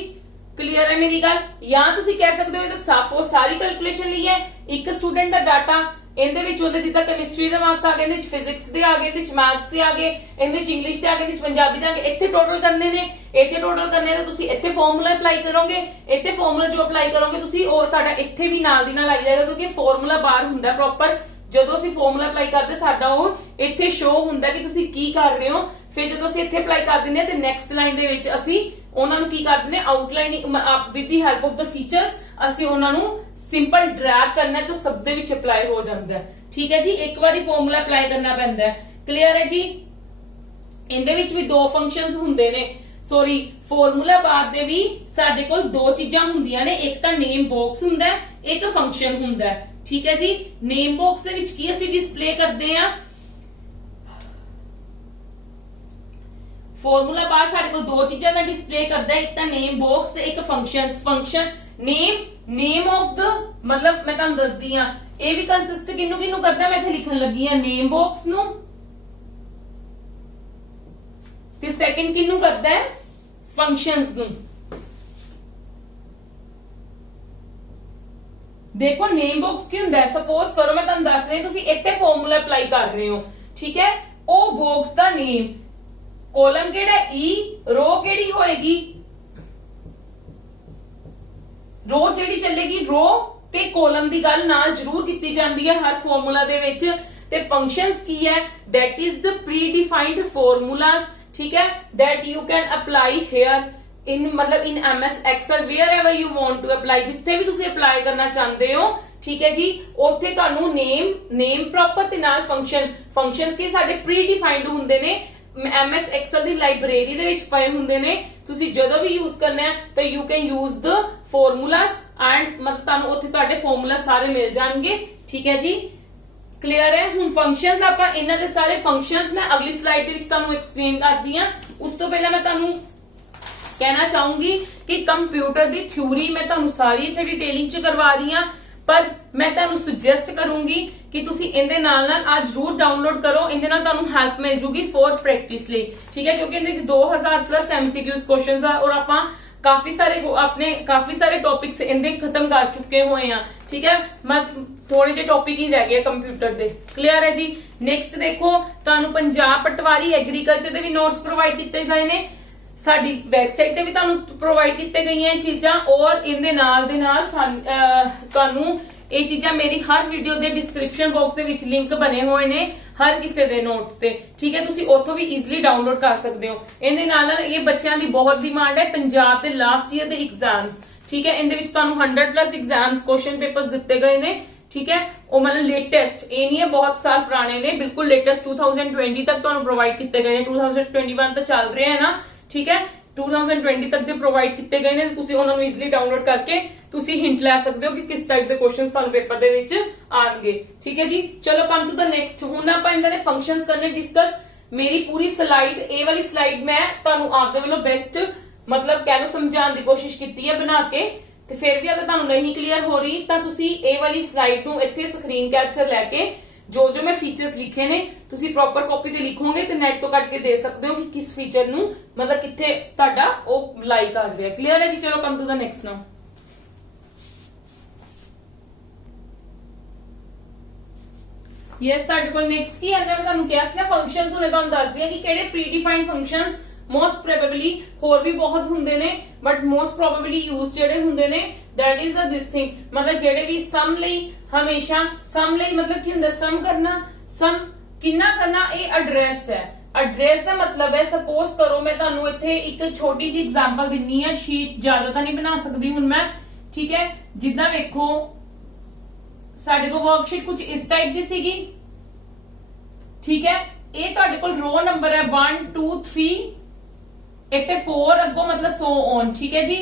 क्लियर है मेरी गल? या तुसी कह सकते हो ये तो साफो सारी कैलकुलेशन ली है, एक स्टूडेंट का डाटा ਇਹਦੇ ਵਿੱਚ ਉਹਦੇ ਜਿੱਦਾਂ ਕੈਮਿਸਟਰੀ ਦੇ ਮਾਰਕਸ ਆ ਗਏ, ਇਹਦੇ ਵਿੱਚ ਫਿਜ਼ਿਕਸ ਦੇ ਆ ਗਏ, ਇਹਦੇ ਵਿੱਚ ਮੈਥਸ ਦੇ ਆ ਗਏ, ਇਹਦੇ ਵਿੱਚ ਇੰਗਲਿਸ਼ ਦੇ ਆ ਗਏ, ਇਹਦੇ ਵਿੱਚ ਪੰਜਾਬੀ ਦੇ ਆ ਗਏ, ਇੱਥੇ ਟੋਟਲ ਕਰਨੇ ਨੇ, ਇੱਥੇ ਟੋਟਲ ਕਰਨੇ ਤਾਂ ਤੁਸੀਂ ਇੱਥੇ ਫਾਰਮੂਲਾ ਅਪਲਾਈ ਕਰੋਗੇ, ਇੱਥੇ ਫਾਰਮੂਲਾ ਜੋ ਅਪਲਾਈ ਕਰੋਗੇ ਤੁਸੀਂ ਉਹ ਤੁਹਾਡਾ ਇੱਥੇ ਵੀ ਨਾਲ ਦੀ ਨਾਲ ਆਈ ਜਾਏਗਾ, ਕਿਉਂਕਿ ਫਾਰਮੂਲਾ ਬਾਹਰ ਹੁੰਦਾ ਪ੍ਰੋਪਰ। ਜਦੋਂ ਅਸੀਂ ਫਾਰਮੂਲਾ ਅਪਲਾਈ ਕਰਦੇ ਸਾਡਾ ਉਹ ਇੱਥੇ ਸ਼ੋ ਹੁੰਦਾ ਕਿ ਤੁਸੀਂ ਕੀ ਕਰ ਰਹੇ ਹੋ। ਫਿਰ ਜਦੋਂ ਅਸੀਂ ਇੱਥੇ ਅਪਲਾਈ ਕਰ ਦਿੰਦੇ ਆ ਤੇ ਨੈਕਸਟ ਲਾਈਨ ਦੇ ਵਿੱਚ ਅਸੀਂ ਉਹਨਾਂ ਨੂੰ ਕੀ ਕਰ ਦਿੰਦੇ outlining with the help of the features ਅਸੀਂ ਉਹਨਾਂ ਨੂੰ ਸਿੰਪਲ ਡਰੈਗ ਕਰਨਾ ਤਾਂ ਸਭ ਦੇ ਵਿੱਚ ਅਪਲਾਈ ਹੋ ਜਾਂਦਾ ਹੈ। ਠੀਕ ਹੈ ਜੀ, ਇੱਕ ਵਾਰੀ ਫਾਰਮੂਲਾ ਅਪਲਾਈ ਕਰਨਾ ਪੈਂਦਾ ਹੈ। ਕਲੀਅਰ ਹੈ ਜੀ? ਇਹਦੇ ਵਿੱਚ ਵੀ ਦੋ ਫੰਕਸ਼ਨਸ ਹੁੰਦੇ ਨੇ, ਸੌਰੀ ਫਾਰਮੂਲਾ ਬਾਰ ਦੇ ਵੀ ਸਾਡੇ ਕੋਲ ਦੋ ਚੀਜ਼ਾਂ ਹੁੰਦੀਆਂ ਨੇ, ਇੱਕ ਤਾਂ ਨੇਮ ਬਾਕਸ ਹੁੰਦਾ ਹੈ, ਇੱਕ ਫੰਕਸ਼ਨ ਹੁੰਦਾ ਹੈ। ਠੀਕ ਹੈ ਜੀ, ਨੇਮ ਬਾਕਸ ਦੇ ਵਿੱਚ ਕੀ ਅਸੀਂ ਡਿਸਪਲੇ ਕਰਦੇ ਆ, ਫਾਰਮੂਲਾ ਬਾਰ ਸਾਡੇ ਕੋਲ ਦੋ ਚੀਜ਼ਾਂ ਦਾ ਡਿਸਪਲੇ ਕਰਦਾ ਹੈ, ਇੱਕ ਤਾਂ ਨੇਮ ਬਾਕਸ ਤੇ ਇੱਕ functions. Function name of the ਮਤਲਬ ਮੈਂ ਤੁਹਾਨੂੰ ਦੱਸਦੀ ਆ ਇਹ ਵੀ ਕੰਸਿਸਟ ਕਿਹਨੂੰ ਕਿਹਨੂੰ ਕਰਦਾ, ਮੈਂ ਇੱਥੇ ਲਿਖਣ ਲੱਗੀ ਆ ਨੇਮ ਬਾਕਸ ਨੂੰ, ਤੇ ਸੈਕਿੰਡ ਕਿਹਨੂੰ ਕਰਦਾ ਹੈ ਫੰਕਸ਼ਨਸ ਨੂੰ। ਦੇਖੋ ਨੇਮ ਬਾਕਸ ਕੀ ਹੁੰਦਾ ਹੈ, ਸਪੋਜ਼ ਕਰੋ ਮੈਂ ਤੁਹਾਨੂੰ ਦੱਸ ਰਹੀ ਤੁਸੀਂ ਇੱਥੇ ਫਾਰਮੂਲਾ ਅਪਲਾਈ ਕਰ ਰਹੇ ਹੋ, ਠੀਕ ਹੈ, ਉਹ ਬਾਕਸ ਦਾ ਨੇਮ, ਕੋਲਮ ਕਿਹੜਾ ਈ, ਰੋ ਕਿਹੜੀ ਹੋਏਗੀ, ਰੋ ਜਿਹੜੀ ਚੱਲੇਗੀ ਰੋ ਤੇ ਕੋਲਮ ਦੀ ਗੱਲ ਨਾਲ ਜ਼ਰੂਰ ਕੀਤੀ ਜਾਂਦੀ ਹੈ ਹਰ ਫਾਰਮੂਲਾ ਦੇ ਵਿੱਚ। ਤੇ ਫੰਕਸ਼ਨਸ ਕੀ ਹੈ, that is the predefined formulas, ਠੀਕ ਹੈ, that you can apply here in ਮਤਲਬ in MS Excel wherever you want to apply, ਜਿੱਥੇ ਵੀ ਤੁਸੀਂ ਅਪਲਾਈ ਕਰਨਾ ਚਾਹੁੰਦੇ ਹੋ। ਠੀਕ ਹੈ ਜੀ, ਉੱਥੇ ਤੁਹਾਨੂੰ ਨੇਮ ਪ੍ਰੋਪਰ ਤੇ ਨਾਲ ਫੰਕਸ਼ਨਸ ਕੀ ਸਾਡੇ ਪ੍ਰੀਡਿਫਾਈਨਡ ਹੁੰਦੇ ਨੇ, MS Excel ਦੀ ਲਾਇਬ੍ਰੇਰੀ ਦੇ ਵਿੱਚ ਪਏ ਹੁੰਦੇ ਨੇ, ਤੁਸੀਂ ਜਦੋਂ ਵੀ ਯੂਜ਼ ਕਰਨਾ ਹੈ ਤਾਂ you can use the formulas and ਮਤਲਬ ਤੁਹਾਨੂੰ ਉੱਥੇ ਤੁਹਾਡੇ ਫਾਰਮੂਲਾ ਸਾਰੇ ਮਿਲ ਜਾਣਗੇ। ਠੀਕ ਹੈ ਜੀ, ਕਲੀਅਰ ਹੈ? ਹੁਣ ਫੰਕਸ਼ਨਸ ਆਪਾਂ ਇਹਨਾਂ ਦੇ ਸਾਰੇ ਫੰਕਸ਼ਨਸ ਮੈਂ ਅਗਲੀ ਸਲਾਈਡ ਦੇ ਵਿੱਚ ਤੁਹਾਨੂੰ ਐਕਸਪਲੇਨ ਕਰਦੀ ਆ। ਉਸ ਤੋਂ ਪਹਿਲਾਂ ਮੈਂ ਤੁਹਾਨੂੰ ਕਹਿਣਾ ਚਾਹੂੰਗੀ ਕਿ ਕੰਪਿਊਟਰ ਦੀ ਥਿਊਰੀ ਮੈਂ ਤੁਹਾਨੂੰ ਸਾਰੀ ਇੱਥੇ ਡਿਟੇਲਿੰਗ ਚ ਕਰਵਾ ਰਹੀ ਆ, ਪਰ ਮੈਂ ਤੁਹਾਨੂੰ ਸੁਜੈਸਟ ਕਰੂੰਗੀ ਕਿ ਤੁਸੀਂ ਇਹਦੇ ਨਾਲ ਆ ਜਰੂਰ ਡਾਊਨਲੋਡ ਕਰੋ, ਇਹਦੇ ਨਾਲ ਤੁਹਾਨੂੰ ਹੈਲਪ ਮਿਲ ਜੂਗੀ ਫॉर ਪ੍ਰੈਕਟਿਸ ਲਈ। ਠੀਕ ਹੈ, ਕਿਉਂਕਿ ਇਹਦੇ ਵਿੱਚ 2000 ਪਲੱਸ MCQs ਕੁਐਸਚਨਸ ਆ ਔਰ ਆਪਾਂ ਕਾਫੀ ਸਾਰੇ ਟੌਪਿਕਸ ਇਹਦੇ ਖਤਮ ਕਰ ਚੁੱਕੇ ਹੋਏ ਆ। ਠੀਕ ਹੈ, ਬਸ ਥੋੜੇ ਜਿਹੇ ਟੌਪਿਕ ਹੀ ਰਹਿ ਗਏ ਕੰਪਿਊਟਰ ਦੇ। ਕਲੀਅਰ ਹੈ ਜੀ? ਨੈਕਸਟ ਦੇਖੋ, ਤੁਹਾਨੂੰ ਪੰਜਾਬ ਪਟਵਾਰੀ ਐਗਰੀਕਲਚਰ ਦੇ ਵੀ ਨੋਟਸ ਪ੍ਰੋਵਾਈਡ ਕੀਤੇ ਗਏ ਨੇ, ਸਾਡੀ ਵੈਬਸਾਈਟ ਤੇ ਵੀ ਤੁਹਾਨੂੰ ਪ੍ਰੋਵਾਈਡ ਕੀਤੇ ਗਈਆਂ ਇਹ ਚੀਜ਼ਾਂ, ਔਰ ਇਹਦੇ ਨਾਲ ਦੇ ਨਾਲ ਤੁਹਾਨੂੰ ਇਹ ਚੀਜ਼ਾਂ ਮੇਰੀ ਹਰ ਵੀਡੀਓ ਦੇ ਡਿਸਕ੍ਰਿਪਸ਼ਨ ਬਾਕਸ ਦੇ ਵਿੱਚ ਲਿੰਕ ਬਣੇ ਹੋਏ ਨੇ ਹਰ ਕਿਸੇ ਦੇ ਨੋਟਸ ਤੇ। ਠੀਕ ਹੈ, ਤੁਸੀਂ ਉੱਥੋਂ ਵੀ ਈਜ਼ੀਲੀ ਡਾਊਨਲੋਡ ਕਰ ਸਕਦੇ ਹੋ। ਇਹਦੇ ਨਾਲ ਇਹ ਬੱਚਿਆਂ ਦੀ ਬਹੁਤ ਡਿਮਾਂਡ ਹੈ ਪੰਜਾਬ ਦੇ ਲਾਸਟ ਈਅਰ ਦੇ ਐਗਜ਼ਾਮਸ। ਠੀਕ ਹੈ, ਇਹਦੇ ਵਿੱਚ ਤੁਹਾਨੂੰ 100 ਪਲੱਸ ਐਗਜ਼ਾਮਸ ਕੁਐਸਚਨ ਪੇਪਰਸ ਦਿੱਤੇ ਗਏ ਨੇ। ਠੀਕ ਹੈ, ਉਹ ਮਤਲਬ ਲੇਟੈਸਟ, ਇਹ ਨਹੀਂ ਹੈ ਬਹੁਤ ਸਾਲ ਪੁਰਾਣੇ ਨੇ, ਬਿਲਕੁਲ ਲੇਟੈਸਟ 2020 ਤੱਕ ਤੁਹਾਨੂੰ ਪ੍ਰੋਵਾਈਡ ਕੀਤੇ ਗਏ ਨੇ। 2021 ਤਾਂ ਚੱਲ ਰਿਹਾ ਹੈ ਨਾ, ਠੀਕ ਹੈ, 2020 ਤੱਕ ਦੇ ਪ੍ਰੋਵਾਈਡ ਕੀਤੇ ਗਏ ਨੇ, ਤੁਸੀਂ ਉਹਨਾਂ ਨੂੰ ਈਜ਼ੀਲੀ ਡਾਊਨਲੋਡ ਕਰਕੇ ਤੁਸੀਂ ਹਿੰਟ ਲੈ ਸਕਦੇ ਹੋ ਕਿ ਕਿਸ ਟਾਈਪ ਦੇ ਕੁਐਸਚਨਸ ਤੁਹਾਨੂੰ ਪੇਪਰ ਦੇ ਵਿੱਚ ਆਣਗੇ। ਠੀਕ ਹੈ ਜੀ, ਚਲੋ ਕਮ ਟੂ ਦ ਨੈਕਸਟ। ਹੁਣ ਆਪਾਂ ਇਹਨਾਂ ਦੇ ਫੰਕਸ਼ਨਸ ਕਰਨੇ ਡਿਸਕਸ। ਮੇਰੀ ਪੂਰੀ ਸਲਾਈਡ, ਇਹ ਵਾਲੀ ਸਲਾਈਡ ਮੈਂ ਤੁਹਾਨੂੰ ਆਪਦੇ ਵੱਲੋਂ ਬੈਸਟ ਮਤਲਬ ਕਹਿ ਲਓ ਸਮਝਾਉਣ ਦੀ ਕੋਸ਼ਿਸ਼ ਕੀਤੀ ਹੈ ਬਣਾ ਕੇ, ਤੇ ਫਿਰ ਵੀ ਅਗਰ ਤੁਹਾਨੂੰ ਨਹੀਂ ਕਲੀਅਰ ਹੋ ਰਹੀ ਤਾਂ ਤੁਸੀਂ ਇਹ ਵਾਲੀ ਸਲਾਈਡ ਨੂੰ ਇੱਥੇ ਸਕਰੀਨ ਕੈਪਚਰ ਲੈ ਕੇ ਜੋ ਮੈਂ ਫੀਚਰਸ ਲਿਖੇ ਨੇ ਤੁਸੀਂ ਪ੍ਰੋਪਰ ਕਾਪੀ ਤੇ ਲਿਖੋਗੇ ਤੇ ਨੈਟ ਤੋਂ ਕੱਢ ਕੇ ਦੇ ਸਕਦੇ ਹੋ ਕਿ ਕਿਸ ਫੀਚਰ ਨੂੰ ਮਤਲਬ ਕਿੱਥੇ ਤੁਹਾਡਾ ਉਹ ਲਾਈ ਕਰ ਰਿਹਾ। ਕਲੀਅਰ ਹੈ ਜੀ? ਚਲੋ come to the next now. Yes, ਸਾਡੇ ਕੋਲ ਨੈਕਸਟ ਕੀ ਆਂਦਾ, ਮੈਂ ਤੁਹਾਨੂੰ ਕਿਹਾ ਸੀ ਨਾ ਫੰਕਸ਼ਨਸ ਹੁਣੇ ਤੁਹਾਨੂੰ ਦੱਸ ਦਿਆ ਕਿ ਕਿਹੜੇ ਪ੍ਰੀਡਿਫਾਈਨਡ ਫੰਕਸ਼ਨਸ ਮੋਸਟ ਪ੍ਰੋਬੇਬਲੀ ਹੋਰ ਵੀ ਬਹੁਤ ਹੁੰਦੇ ਨੇ, ਬਟ ਮੋਸਟ ਪ੍ਰੋਬੇਬਲੀ ਯੂਜ਼ ਜਿਹੜੇ ਹੁੰਦੇ ਨੇ that is a this thing, ਮਤਲਬ ਜਿਹੜੇ ਵੀ ਸਮ ਲਈ ਹਮੇਸ਼ਾ ਸਮ ਲਈ ਮਤਲਬ ਕੀ ਹੁੰਦਾ, ਸਮ ਕਰਨਾ, ਸਮ ਕਿੰਨਾ ਕਰਨਾ, ਇਹ ਐਡਰੈਸ ਹੈ। ਐਡਰੈਸ ਦਾ ਮਤਲਬ ਹੈ, ਸਪੋਜ਼ ਕਰੋ ਮੈਂ ਤੁਹਾਨੂੰ ਇੱਥੇ ਇੱਕ ਛੋਟੀ ਜਿਹੀ ਐਗਜ਼ਾਮਪਲ ਦਿੰਨੀ ਆ, ਸ਼ੀਟ ਜ਼ਿਆਦਾ ਤਾਂ ਨਹੀਂ ਬਣਾ ਸਕਦੀ ਹੁਣ ਮੈਂ। ਠੀਕ ਹੈ, ਜਿੱਦਾਂ ਵੇਖੋ ਸਾਡੇ ਕੋਲ ਵਰਕਸ਼ੀਟ ਕੁਝ ਇਸ ਟਾਈਪ ਦੀ ਸੀਗੀ। ਠੀਕ ਹੈ, ਇਹ ਤੁਹਾਡੇ ਕੋਲ ਰੋ ਨੰਬਰ ਹੈ 1 2 3 ਇੱਥੇ 4 ਅੱਗੋਂ ਮਤਲਬ ਸੋ ਔਨ। ਠੀਕ ਹੈ ਜੀ,